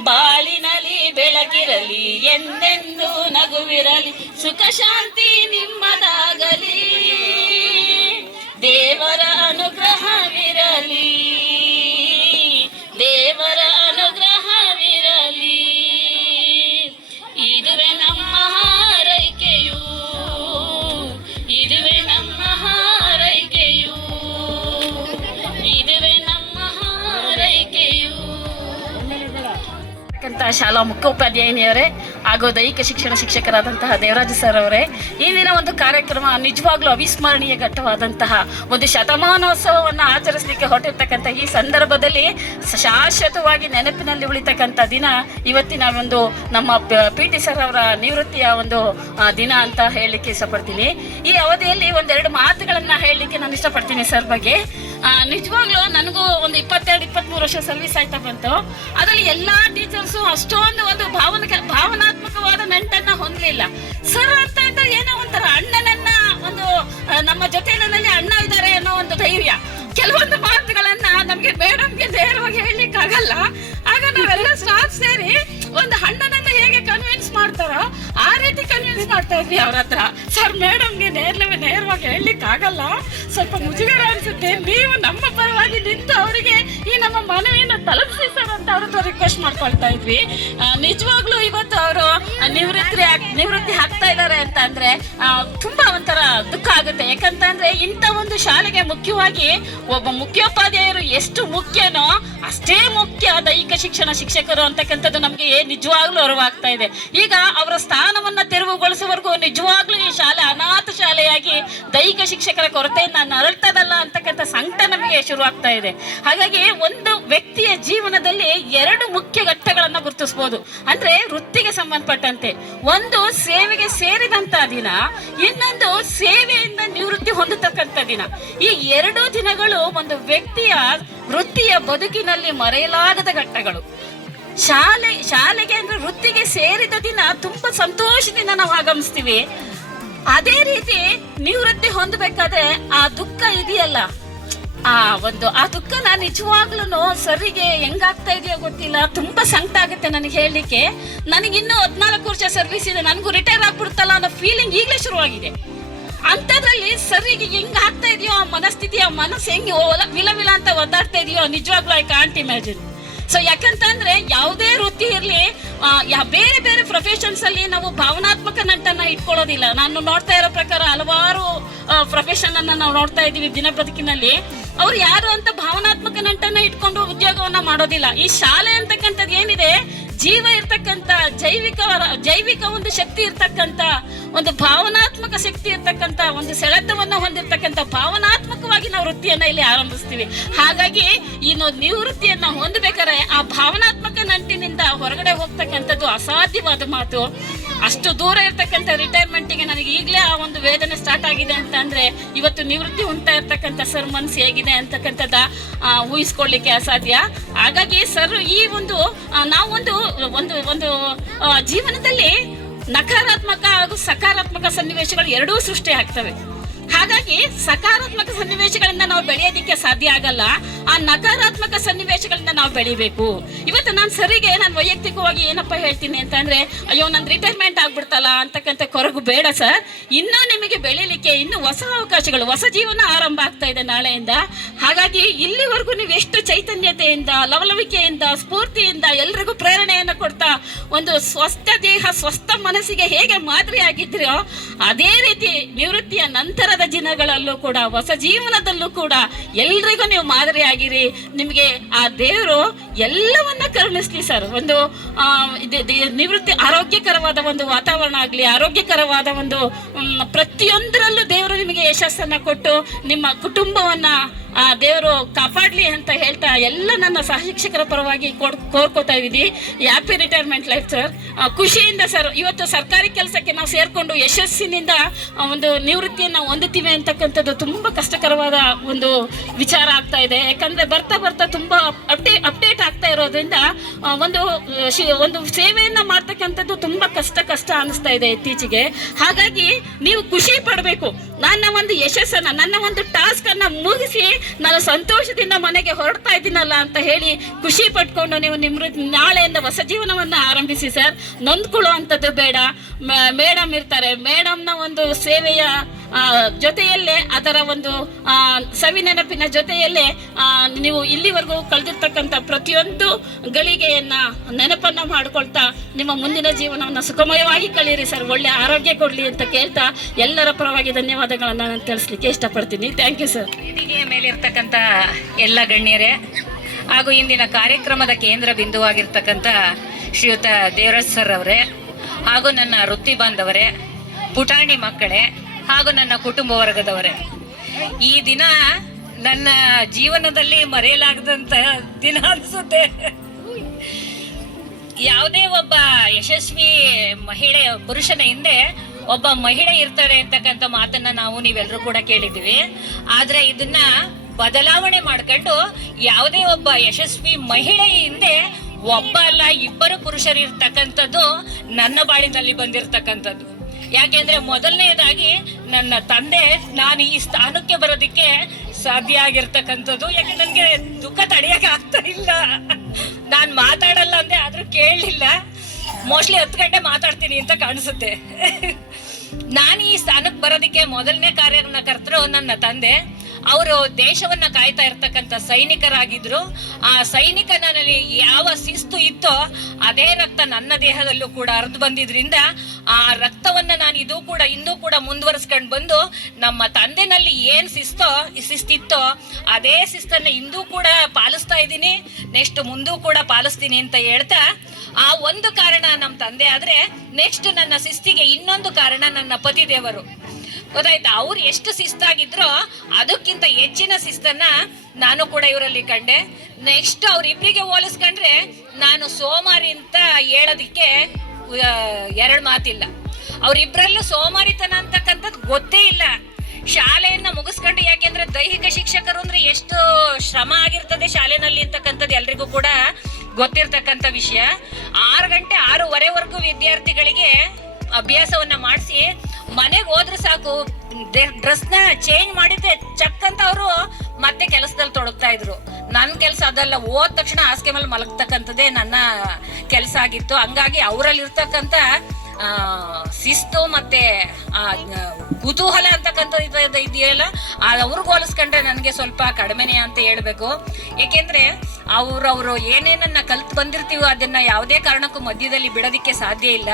ಬಾಳಿನಲ್ಲಿ ಬೆಳಕಿರಲಿ, ಎಂದೆಂದು ನಗುವಿರಲಿ, ಸುಖ ಶಾಂತಿ ನಿಮ್ಮದಾಗಲಿ. ದೇವರ ಅನುಗ್ರಹವಿರಲಿ, ದೇವರ ಅನುಗ್ರಹವಿರಲಿ. ಇದುವೇ ನಮ್ಮ ಹಾರೈಕೆಯು, ಇದುವೇ ನಮ್ಮ ಹಾರೈಕೆಯು, ಇದುವೇ ನಮ್ಮ ಹಾರೈಕೆಯು. ಶಾಲಾ ಮುಖ್ಯೋಪಾಧ್ಯಾಯಿನಿಯವರೇ, ಹಾಗೂ ದೈಹಿಕ ಶಿಕ್ಷಣ ಶಿಕ್ಷಕರಾದಂತಹ ದೇವರಾಜ ಸರ್ ಅವರೇ, ಇಂದಿನ ಒಂದು ಕಾರ್ಯಕ್ರಮ ನಿಜವಾಗ್ಲೂ ಅವಿಸ್ಮರಣೀಯ ಘಟ್ಟವಾದಂತಹ ಒಂದು ಶತಮಾನೋತ್ಸವವನ್ನು ಆಚರಿಸಲಿಕ್ಕೆ ಹೊರಟಿರ್ತಕ್ಕಂಥ ಈ ಸಂದರ್ಭದಲ್ಲಿ ಶಾಶ್ವತವಾಗಿ ನೆನಪಿನಲ್ಲಿ ಉಳಿತಕ್ಕಂಥ ದಿನ ಇವತ್ತಿನ ಒಂದು ನಮ್ಮ PT ಸರ್ ಅವರ ನಿವೃತ್ತಿಯ ಒಂದು ದಿನ ಅಂತ ಹೇಳಲಿಕ್ಕೆ ಇಷ್ಟಪಡ್ತೀನಿ. ಈ ಅವಧಿಯಲ್ಲಿ ಒಂದೆರಡು ಮಾತುಗಳನ್ನ ಹೇಳಲಿಕ್ಕೆ ನಾನು ಇಷ್ಟಪಡ್ತೀನಿ ಸರ್ ಬಗ್ಗೆ. ನಿಜವಾಗ್ಲೂ ನನಗೂ ಒಂದು 22-23 ವರ್ಷ ಸರ್ವಿಸ್ ಆಯ್ತಾ ಬಂತು. ಅದರಲ್ಲಿ ಎಲ್ಲಾ ಟೀಚರ್ಸು ಅಷ್ಟೊಂದು ಒಂದು ಭಾವನಾತ್ಮಕವಾದ ನಂಟನ್ನ ಹೊಂದಲಿಲ್ಲ. ಸರ್ ಅಂತ ಇದ್ದ ಏನೋ ಒಂಥರ ಅಣ್ಣನನ್ನ ಒಂದು ನಮ್ಮ ಜೊತೆಯಲ್ಲಿ ಅಣ್ಣ ಇದ್ದಾರೆ ಅನ್ನೋ ಒಂದು ಧೈರ್ಯ. ಕೆಲವೊಂದು ಮಾತುಗಳನ್ನ ನಮ್ಗೆ ಮೇಡಮ್ಗೆ ನೇರವಾಗಿ ಹೇಳಲಿಕ್ಕೆ ಆಗಲ್ಲ. ಆಗ ನಾವೆಲ್ಲ ಸ್ಟಾಫ್ ಸೇರಿ ಒಂದು ಅಣ್ಣನನ್ನ ಹೇಗೆ ಕನ್ವಿನ್ಸ್ ಮಾಡ್ತಾರೋ ಆ ರೀತಿ ಕನ್ವಿನ್ಸ್ ಮಾಡ್ತಾ ಇದ್ವಿ ಅವ್ರ ಹತ್ರ. ಸರ್ ಮೇಡಮ್ಗೆ ನೇರವಾಗಿ ಹೇಳಲಿಕ್ಕೆ ಆಗಲ್ಲ, ಸ್ವಲ್ಪ ಮುಜುಗರ ಅನ್ಸುತ್ತೆ, ನೀವು ನಮ್ಮ ಪರವಾಗಿ ನಿಂತು ಅವರಿಗೆ ಈ ನಮ್ಮ ಮನವಿಯನ್ನು ತಲುಪಿಸಿ ಸರ್ ಅಂತ ಅವ್ರ ಹತ್ರ ರಿಕ್ವೆಸ್ಟ್ ಮಾಡ್ಕೊಳ್ತಾ ಇದ್ವಿ. ನಿಜವಾಗ್ಲೂ ಇವತ್ತು ಅವರು ನಿವೃತ್ತಿ ಆಗ್ತಾ ಇದ್ದಾರೆ ಅಂತ ಅಂದ್ರೆ ತುಂಬಾ ಒಂಥರ ದುಃಖ ಆಗುತ್ತೆ. ಯಾಕಂತಂದ್ರೆ ಇಂಥ ಒಂದು ಶಾಲೆಗೆ ಮುಖ್ಯವಾಗಿ ಒಬ್ಬ ಮುಖ್ಯೋಪಾಧ್ಯಾಯರು ಎಷ್ಟು ಮುಖ್ಯನೋ ಅಷ್ಟೇ ಮುಖ್ಯ ದೈಹಿಕ ಶಿಕ್ಷಣ ಶಿಕ್ಷಕರು ಅಂತಕ್ಕಂಥದ್ದು ನಮ್ಗೆ ನಿಜವಾಗ್ಲೂ ಅರಿವಾಗ್ತಾ ಇದೆ. ಈಗ ಅವರ ಸ್ಥಾನವನ್ನ ತೆರವುಗೊಳಿಸುವವರೆಗೂ ನಿಜವಾಗ್ಲೂ ಈ ಶಾಲೆ ಅನಾಥ ಶಾಲೆಯಾಗಿ ದೈಹಿಕ ಶಿಕ್ಷಕರ ಕೊರತೆಯಿಂದ ನರಳ್ತದಲ್ಲ ಅಂತಕ್ಕಂಥ ಸಂಕಟ ನಮಗೆ ಶುರುವಾಗ್ತಾ ಇದೆ. ಹಾಗಾಗಿ ಒಂದು ವ್ಯಕ್ತಿಯ ಜೀವನದಲ್ಲಿ 2 ಮುಖ್ಯ ಘಟ್ಟಗಳನ್ನ ಗುರುತಿಸಬಹುದು. ಅಂದ್ರೆ ವೃತ್ತಿಗೆ ಸಂಬಂಧಪಟ್ಟಂತೆ ಒಂದು ಸೇವೆಗೆ ಸೇರಿದಂತ ದಿನ, ಇನ್ನೊಂದು ಸೇವೆಯಿಂದ ನಿವೃತ್ತಿ ಹೊಂದತಕ್ಕಂಥ ದಿನ. ಈ 2 ದಿನಗಳು ಒಂದು ವ್ಯಕ್ತಿಯ ವೃತ್ತಿಯ ಬದುಕಿನಲ್ಲಿ ಮರೆಯಲಾಗದ ಘಟ್ಟಗಳು. ಶಾಲೆಗೆ ಅಂದ್ರೆ ವೃತ್ತಿಗೆ ಸೇರಿದ ದಿನ ತುಂಬಾ ಸಂತೋಷದಿಂದ ನಾವು ಆಗಮಿಸ್ತೀವಿ. ಅದೇ ರೀತಿ ನಿವೃತ್ತಿ ಹೊಂದಬೇಕಾದ್ರೆ ಆ ದುಃಖ ಇದೆಯಲ್ಲ, ಆ ದುಃಖನ ನಿಜವಾಗ್ಲೂ ಸರಿಗೆ ಹೆಂಗಾಗ್ತಾ ಇದೆಯೋ ಗೊತ್ತಿಲ್ಲ. ತುಂಬಾ ಸಂಕಟ ಆಗುತ್ತೆ ನನಗೆ ಹೇಳಲಿಕ್ಕೆ. ನನಗಿನ್ನೂ 14 ವರ್ಷ ಸರ್ವಿಸ್ ಇದೆ, ನನಗೂ ರಿಟೈರ್ ಆಗ್ಬಿಡುತ್ತಲ್ಲ ಅನ್ನೋ ಫೀಲಿಂಗ್ ಈಗಲೇ ಶುರುವಾಗಿದೆ. ಅಂತದ್ರಲ್ಲಿ ಸರಿಗೆ ಹೆಂಗ್ ಆಗ್ತಾ ಇದೆಯೋ ಆ ಮನಸ್ಥಿತಿ, ಆ ಮನಸ್ಸು ಹೆಂಗೆ ವಿಲ ಅಂತ ಒದ್ದಾಡ್ತಾ ಇದೆಯೋ ನಿಜವಾಗ್ಲೂ ಐ ಕಾಂಟ್ ಇಮ್ಯಾಜಿನ್. ಸೊ ಯಾಕಂತಂದ್ರೆ ಯಾವುದೇ ವೃತ್ತಿ ಇರ್ಲಿ, ಬೇರೆ ಬೇರೆ ಪ್ರೊಫೆಷನ್ಸ್ ಅಲ್ಲಿ ನಾವು ಭಾವನಾತ್ಮಕ ನಂಟನ್ನ ಇಟ್ಕೊಳ್ಳೋದಿಲ್ಲ. ನಾನು ನೋಡ್ತಾ ಇರೋ ಪ್ರಕಾರ ಹಲವಾರು ಪ್ರೊಫೆಷನ್ ಅನ್ನ ನಾವು ನೋಡ್ತಾ ಇದೀವಿ ದಿನ ಬದುಕಿನಲ್ಲಿ. ಅವ್ರು ಯಾರು ಅಂತ ಭಾವನಾತ್ಮಕ ನಂಟನ್ನ ಇಟ್ಕೊಂಡು ಉದ್ಯೋಗವನ್ನ ಮಾಡೋದಿಲ್ಲ. ಈ ಶಾಲೆ ಅಂತಕ್ಕಂಥದ್ದು ಏನಿದೆ, ಜೀವ ಇರ್ತಕ್ಕಂಥ ಜೈವಿಕ ಒಂದು ಶಕ್ತಿ ಇರ್ತಕ್ಕಂಥ, ಒಂದು ಭಾವನಾತ್ಮಕ ಶಕ್ತಿ ಇರ್ತಕ್ಕಂಥ, ಒಂದು ಸೆಳೆತವನ್ನ ಹೊಂದಿರ್ತಕ್ಕಂಥ ಭಾವನಾತ್ಮಕವಾಗಿ ನಾವು ವೃತ್ತಿಯನ್ನ ಇಲ್ಲಿ ಆರಂಭಿಸ್ತೀವಿ. ಹಾಗಾಗಿ ಇನ್ನು ನಿವೃತ್ತಿಯನ್ನ ಹೊಂದಬೇಕಾದ್ರೆ ಆ ಭಾವನಾತ್ಮಕ ನಂಟಿನಿಂದ ಹೊರಗಡೆ ಹೋಗ್ತಕ್ಕಂಥದ್ದು ಅಸಾಧ್ಯವಾದ ಮಾತು. ಅಷ್ಟು ದೂರ ಇರ್ತಕ್ಕಂಥ ರಿಟೈರ್ಮೆಂಟಿಗೆ ನನಗೆ ಈಗಲೇ ಆ ಒಂದು ವೇದನೆ ಸ್ಟಾರ್ಟ್ ಆಗಿದೆ ಅಂತ ಅಂದ್ರೆ ಇವತ್ತು ನಿವೃತ್ತಿ ಹೊಂದ್ತಾ ಇರ್ತಕ್ಕಂಥ ಸರ್ ಮನಸ್ಸು ಹೇಗಿದೆ ಅಂತಕ್ಕಂಥದ್ದ ಊಹಿಸ್ಕೊಳ್ಳಿಕ್ಕೆ ಅಸಾಧ್ಯ. ಹಾಗಾಗಿ ಸರ್ ಈ ಒಂದು ನಾವೊಂದು ಒಂದು ಒಂದು ಜೀವನದಲ್ಲಿ ನಕಾರಾತ್ಮಕ ಹಾಗೂ ಸಕಾರಾತ್ಮಕ ಸನ್ನಿವೇಶಗಳು ಎರಡೂ ಸೃಷ್ಟಿ ಆಗ್ತವೆ. ಹಾಗಾಗಿ ಸಕಾರಾತ್ಮಕ ಸನ್ನಿವೇಶಗಳಿಂದ ನಾವು ಬೆಳೆಯೋದಿಕ್ಕೆ ಸಾಧ್ಯ ಆಗಲ್ಲ, ಆ ನಕಾರಾತ್ಮಕ ಸನ್ನಿವೇಶಗಳಿಂದ ನಾವು ಬೆಳಿಬೇಕು. ಇವತ್ತು ನಾನು ಸರಿಗೆ ನಾನು ವೈಯಕ್ತಿಕವಾಗಿ ಏನಪ್ಪ ಹೇಳ್ತೀನಿ ಅಂತಂದ್ರೆ, ಅಯ್ಯೋ ನನ್ ರಿಟೈರ್ಮೆಂಟ್ ಆಗ್ಬಿಡ್ತಲ್ಲ ಅಂತಕ್ಕಂಥ ಕೊರಗು ಬೇಡ ಸರ್. ಇನ್ನೂ ನಿಮಗೆ ಬೆಳಿಲಿಕ್ಕೆ ಇನ್ನೂ ಹೊಸ ಅವಕಾಶಗಳು, ಹೊಸ ಜೀವನ ಆರಂಭ ಆಗ್ತಾ ಇದೆ ನಾಳೆಯಿಂದ. ಹಾಗಾಗಿ ಇಲ್ಲಿವರೆಗೂ ನೀವು ಎಷ್ಟು ಚೈತನ್ಯತೆಯಿಂದ, ಲವಲವಿಕೆಯಿಂದ, ಸ್ಫೂರ್ತಿಯಿಂದ ಎಲ್ರಿಗೂ ಪ್ರೇರಣೆಯನ್ನು ಕೊಡ್ತಾ ಒಂದು ಸ್ವಸ್ಥ ದೇಹ ಸ್ವಸ್ಥ ಮನಸ್ಸಿಗೆ ಹೇಗೆ ಮಾದರಿ ಆಗಿದ್ರೋ ಅದೇ ರೀತಿ ನಿವೃತ್ತಿಯ ನಂತರದ ದಿನಗಳಲ್ಲೂ ಕೂಡ, ಹೊಸ ಜೀವನದಲ್ಲೂ ಕೂಡ ಎಲ್ರಿಗೂ ನೀವು ಮಾದರಿ ಆಗಿರಿ. ನಿಮಗೆ ಆ ದೇವರು ಎಲ್ಲವನ್ನ ಕರುಣಿಸ್ಲಿ ಸರ್. ಒಂದು ನಿವೃತ್ತಿ ಆರೋಗ್ಯಕರವಾದ ಒಂದು ವಾತಾವರಣ ಆಗಲಿ, ಆರೋಗ್ಯಕರವಾದ ಒಂದು ಪ್ರತಿಯೊಂದರಲ್ಲೂ ದೇವರು ನಿಮಗೆ ಯಶಸ್ಸನ್ನ ಕೊಟ್ಟು ನಿಮ್ಮ ಕುಟುಂಬವನ್ನ ದೇವರು ಕಾಪಾಡ್ಲಿ ಅಂತ ಹೇಳ್ತಾ ಎಲ್ಲ ನನ್ನ ಸಹಶಿಕ್ಷಕರ ಪರವಾಗಿ ಕೋರ್ಕೋತಾ ಇದ್ದೀನಿ. Happy retirement life sir. ಖುಷಿಯಿಂದ ಸರ್ ಇವತ್ತು ಸರ್ಕಾರಿ ಕೆಲಸಕ್ಕೆ ನಾವು ಸೇರ್ಕೊಂಡು ಯಶಸ್ಸಿನಿಂದ ಒಂದು ನಿವೃತ್ತಿಯನ್ನು ಹೊಂದುತ್ತೀವಿ ಅಂತಕ್ಕಂಥದ್ದು ತುಂಬಾ ಕಷ್ಟಕರವಾದ ಒಂದು ವಿಚಾರ ಆಗ್ತಾ ಇದೆ. ಯಾಕಂದ್ರೆ ಬರ್ತಾ ಬರ್ತಾ ತುಂಬಾ ಅಪ್ಡೇಟ್ ಆಗ್ತಾ ಇರೋದ್ರಿಂದ ಒಂದು ಸೇವೆಯನ್ನ ಮಾಡ್ತಕ್ಕಂಥದ್ದು ತುಂಬಾ ಕಷ್ಟ ಅನಿಸ್ತಾ ಇದೆ ಇತ್ತೀಚೆಗೆ. ಹಾಗಾಗಿ ನೀವು ಖುಷಿ ಪಡಬೇಕು. ನನ್ನ ಒಂದು ಯಶಸ್ಸನ್ನ, ನನ್ನ ಒಂದು ಟಾಸ್ಕ್ ಅನ್ನ ಮುಗಿಸಿ ನಾನು ಸಂತೋಷದಿಂದ ಮನೆಗೆ ಹೊರಡ್ತಾ ಇದ್ದೀನಲ್ಲ ಅಂತ ಹೇಳಿ ಖುಷಿ ಪಟ್ಕೊಂಡು ನೀವು ನಾಳೆಯಿಂದ ಹೊಸ ಜೀವನವನ್ನ ಆರಂಭಿಸಿ ಸರ್. ನೊಂದ್ಕೊಳ್ಳೋ ಅಂಥದ್ದು ಬೇಡ. ಮೇಡಮ್ ಇರ್ತಾರೆ, ಮೇಡಮ್ನ ಒಂದು ಸೇವೆಯ ಜೊತೆಯಲ್ಲೇ, ಅದರ ಒಂದು ಸವಿನೆನಪಿನ ಜೊತೆಯಲ್ಲೇ ನೀವು ಇಲ್ಲಿವರೆಗೂ ಕಳೆದಿರ್ತಕ್ಕಂಥ ಪ್ರತಿಯೊಂದು ಗಳಿಗೆಯನ್ನ ನೆನಪನ್ನ ಮಾಡ್ಕೊಳ್ತಾ ನಿಮ್ಮ ಮುಂದಿನ ಜೀವನವನ್ನು ಸುಖಮಯವಾಗಿ ಕಳೀರಿ ಸರ್. ಒಳ್ಳೆ ಆರೋಗ್ಯ ಕೊಡ್ಲಿ ಅಂತ ಕೇಳ್ತಾ ಎಲ್ಲರ ಪರವಾಗಿ ಧನ್ಯವಾದಗಳನ್ನ ನಾನು ತಿಳಿಸ್ಲಿಕ್ಕೆ ಇಷ್ಟಪಡ್ತೀನಿ. Thank you sir. ವೇದಿಕೆಯ ಮೇಲೆ ಇರ್ತಕ್ಕಂಥ ಎಲ್ಲ ಗಣ್ಯರೇ ಹಾಗೂ ಇಂದಿನ ಕಾರ್ಯಕ್ರಮದ ಕೇಂದ್ರ ಬಿಂದುವಾಗಿರ್ತಕ್ಕಂಥ ಶ್ರೀಯುತ ದೇವರಾಜ್ ಸರ್ ಅವರೇ ಹಾಗೂ ನನ್ನ ವೃತ್ತಿ ಬಾಂಧವರೇ, ಪುಟಾಣಿ ಮಕ್ಕಳೇ ಹಾಗೂ ನನ್ನ ಕುಟುಂಬ ವರ್ಗದವರೇ, ಈ ದಿನ ನನ್ನ ಜೀವನದಲ್ಲಿ ಮರೆಯಲಾಗದಂತ ದಿನ ಅನಿಸುತ್ತೆ. ಯಾವುದೇ ಒಬ್ಬ ಯಶಸ್ವಿ ಪುರುಷನ ಹಿಂದೆ ಒಬ್ಬ ಮಹಿಳೆ ಇರ್ತಾರೆ ಅಂತಕ್ಕಂಥ ಮಾತನ್ನ ನೀವೆಲ್ಲರೂ ಕೂಡ ಕೇಳಿದ್ದೀವಿ. ಆದ್ರೆ ಇದನ್ನ ಬದಲಾವಣೆ ಮಾಡ್ಕೊಂಡು ಯಾವುದೇ ಒಬ್ಬ ಯಶಸ್ವಿ ಮಹಿಳೆ ಹಿಂದೆ ಒಬ್ಬ ಅಲ್ಲ ಇಬ್ಬರು ಪುರುಷರು ಇರ್ತಕ್ಕಂಥದ್ದು ನನ್ನ ಬಾಳಿನಲ್ಲಿ ಬಂದಿರತಕ್ಕಂಥದ್ದು. ಯಾಕೆಂದ್ರೆ ಮೊದಲನೇದಾಗಿ ನನ್ನ ತಂದೆ ನಾನು ಈ ಸ್ಥಾನಕ್ಕೆ ಬರೋದಕ್ಕೆ ಸಾಧ್ಯ ಆಗಿರ್ತಕ್ಕಂಥದ್ದು. ಯಾಕೆ ನನಗೆ ದುಃಖ ತಡೆಯಕ್ಕೆ ಆಗ್ತಾ ಇಲ್ಲ. ನಾನು ಮಾತಾಡಲ್ಲ ಅಂದೆ, ಆದ್ರೂ ಕೇಳಲಿಲ್ಲ. ಮೋಸ್ಟ್ಲಿ 10 ಗಂಟೆ ಮಾತಾಡ್ತೀನಿ ಅಂತ ಕಾಣಿಸುತ್ತೆ. ನಾನು ಈ ಸ್ಥಾನಕ್ಕೆ ಬರೋದಕ್ಕೆ ಮೊದಲನೇ ಕಾರ್ಯಕರ್ತರು ನನ್ನ ತಂದೆ. ಅವರು ದೇಶವನ್ನ ಕಾಯ್ತಾ ಇರ್ತಕ್ಕಂಥ ಸೈನಿಕರಾಗಿದ್ರು. ಆ ಸೈನಿಕನಲ್ಲಿ ಯಾವ ಶಿಸ್ತು ಇತ್ತೋ ಅದೇ ರಕ್ತ ನನ್ನ ದೇಹದಲ್ಲೂ ಕೂಡ ಹರಿದು ಬಂದಿದ್ರಿಂದ ಆ ರಕ್ತವನ್ನ ನಾನು ಇಂದು ಕೂಡ ಮುಂದುವರಿಸ್ಕೊಂಡು ಬಂದು ನಮ್ಮ ತಂದೆನಲ್ಲಿ ಏನ್ ಶಿಸ್ತಿತ್ತೋ ಅದೇ ಶಿಸ್ತನ್ನ ಇಂದು ಕೂಡ ಪಾಲಿಸ್ತಾ ಇದ್ದೀನಿ, ನೆಕ್ಸ್ಟ್ ಮುಂದೂ ಕೂಡ ಪಾಲಿಸ್ತೀನಿ ಅಂತ ಹೇಳ್ತಾ, ಆ ಒಂದು ಕಾರಣ ನಮ್ಮ ತಂದೆ ಆದ್ರೆ ನೆಕ್ಸ್ಟ್ ನನ್ನ ಶಿಸ್ತಿಗೆ ಇನ್ನೊಂದು ಕಾರಣ ನನ್ನ ಪತಿದೇವರು. ಗೊತ್ತಾಯ್ತಾ? ಅವ್ರು ಎಷ್ಟು ಶಿಸ್ತಾಗಿದ್ರೋ ಅದಕ್ಕಿಂತ ಹೆಚ್ಚಿನ ಶಿಸ್ತನ್ನ ನಾನು ಕೂಡ ಇವರಲ್ಲಿ ಕಂಡೆ. ನೆಕ್ಸ್ಟ್ ಅವ್ರಿಬ್ರಿಗೆ ಹೋಲಿಸ್ಕೊಂಡ್ರೆ ನಾನು ಸೋಮಾರಿ ಅಂತ ಹೇಳೋದಿಕ್ಕೆ 2 ಮಾತಿಲ್ಲ. ಅವ್ರಿಬ್ರಲ್ಲೂ ಸೋಮಾರಿತನ ಅಂತಕ್ಕಂಥದ್ದು ಗೊತ್ತೇ ಇಲ್ಲ. ಶಾಲೆಯನ್ನ ಮುಗಿಸ್ಕೊಂಡು, ಯಾಕೆಂದ್ರೆ ದೈಹಿಕ ಶಿಕ್ಷಕರು ಅಂದ್ರೆ ಎಷ್ಟು ಶ್ರಮ ಆಗಿರ್ತದೆ ಶಾಲೆನಲ್ಲಿ ಅಂತಕ್ಕಂಥದ್ದು ಎಲ್ರಿಗೂ ಕೂಡ ಗೊತ್ತಿರ್ತಕ್ಕಂಥ ವಿಷಯ. 6 ಗಂಟೆ 6:15ವರೆಗೂ ವಿದ್ಯಾರ್ಥಿಗಳಿಗೆ ಅಭ್ಯಾಸವನ್ನ ಮಾಡಿಸಿ ಮನೆಗೆ ಹೋದ್ರೆ ಸಾಕು, ಡ್ರೆಸ್ನ ಚೇಂಜ್ ಮಾಡಿದ್ರೆ ಚಕ್ ಅಂತ ಅವರು ಮತ್ತೆ ಕೆಲಸದಲ್ಲಿ ತೊಡಗ್ತಾ ಇದ್ರು. ನನ್ನ ಕೆಲಸ ಅದಲ್ಲ, ಹೋದ ತಕ್ಷಣ ಹಾಸಿಗೆ ಮೇಲೆ ಮಲಗ್ತಕ್ಕಂಥದ್ದೇ ನನ್ನ ಕೆಲಸ ಆಗಿತ್ತು. ಹಂಗಾಗಿ ಅವರಲ್ಲಿ ಇರ್ತಕ್ಕಂಥ ಶಿಸ್ತು ಮತ್ತೆ ಕುತೂಹಲ ಅಂತಕ್ಕಂಥದ್ದು ಇದೆಯಲ್ಲ, ಅವ್ರಿಗೆ ಹೋಲಿಸ್ಕೊಂಡ್ರೆ ನನಗೆ ಸ್ವಲ್ಪ ಕಡಿಮೆನೇ ಅಂತ ಹೇಳ್ಬೇಕು. ಏಕೆಂದ್ರೆ ಅವರು ಏನೇನನ್ನ ಕಲ್ತು ಬಂದಿರ್ತೀವೋ ಅದನ್ನ ಯಾವುದೇ ಕಾರಣಕ್ಕೂ ಮಧ್ಯದಲ್ಲಿ ಬಿಡೋದಿಕ್ಕೆ ಸಾಧ್ಯ ಇಲ್ಲ.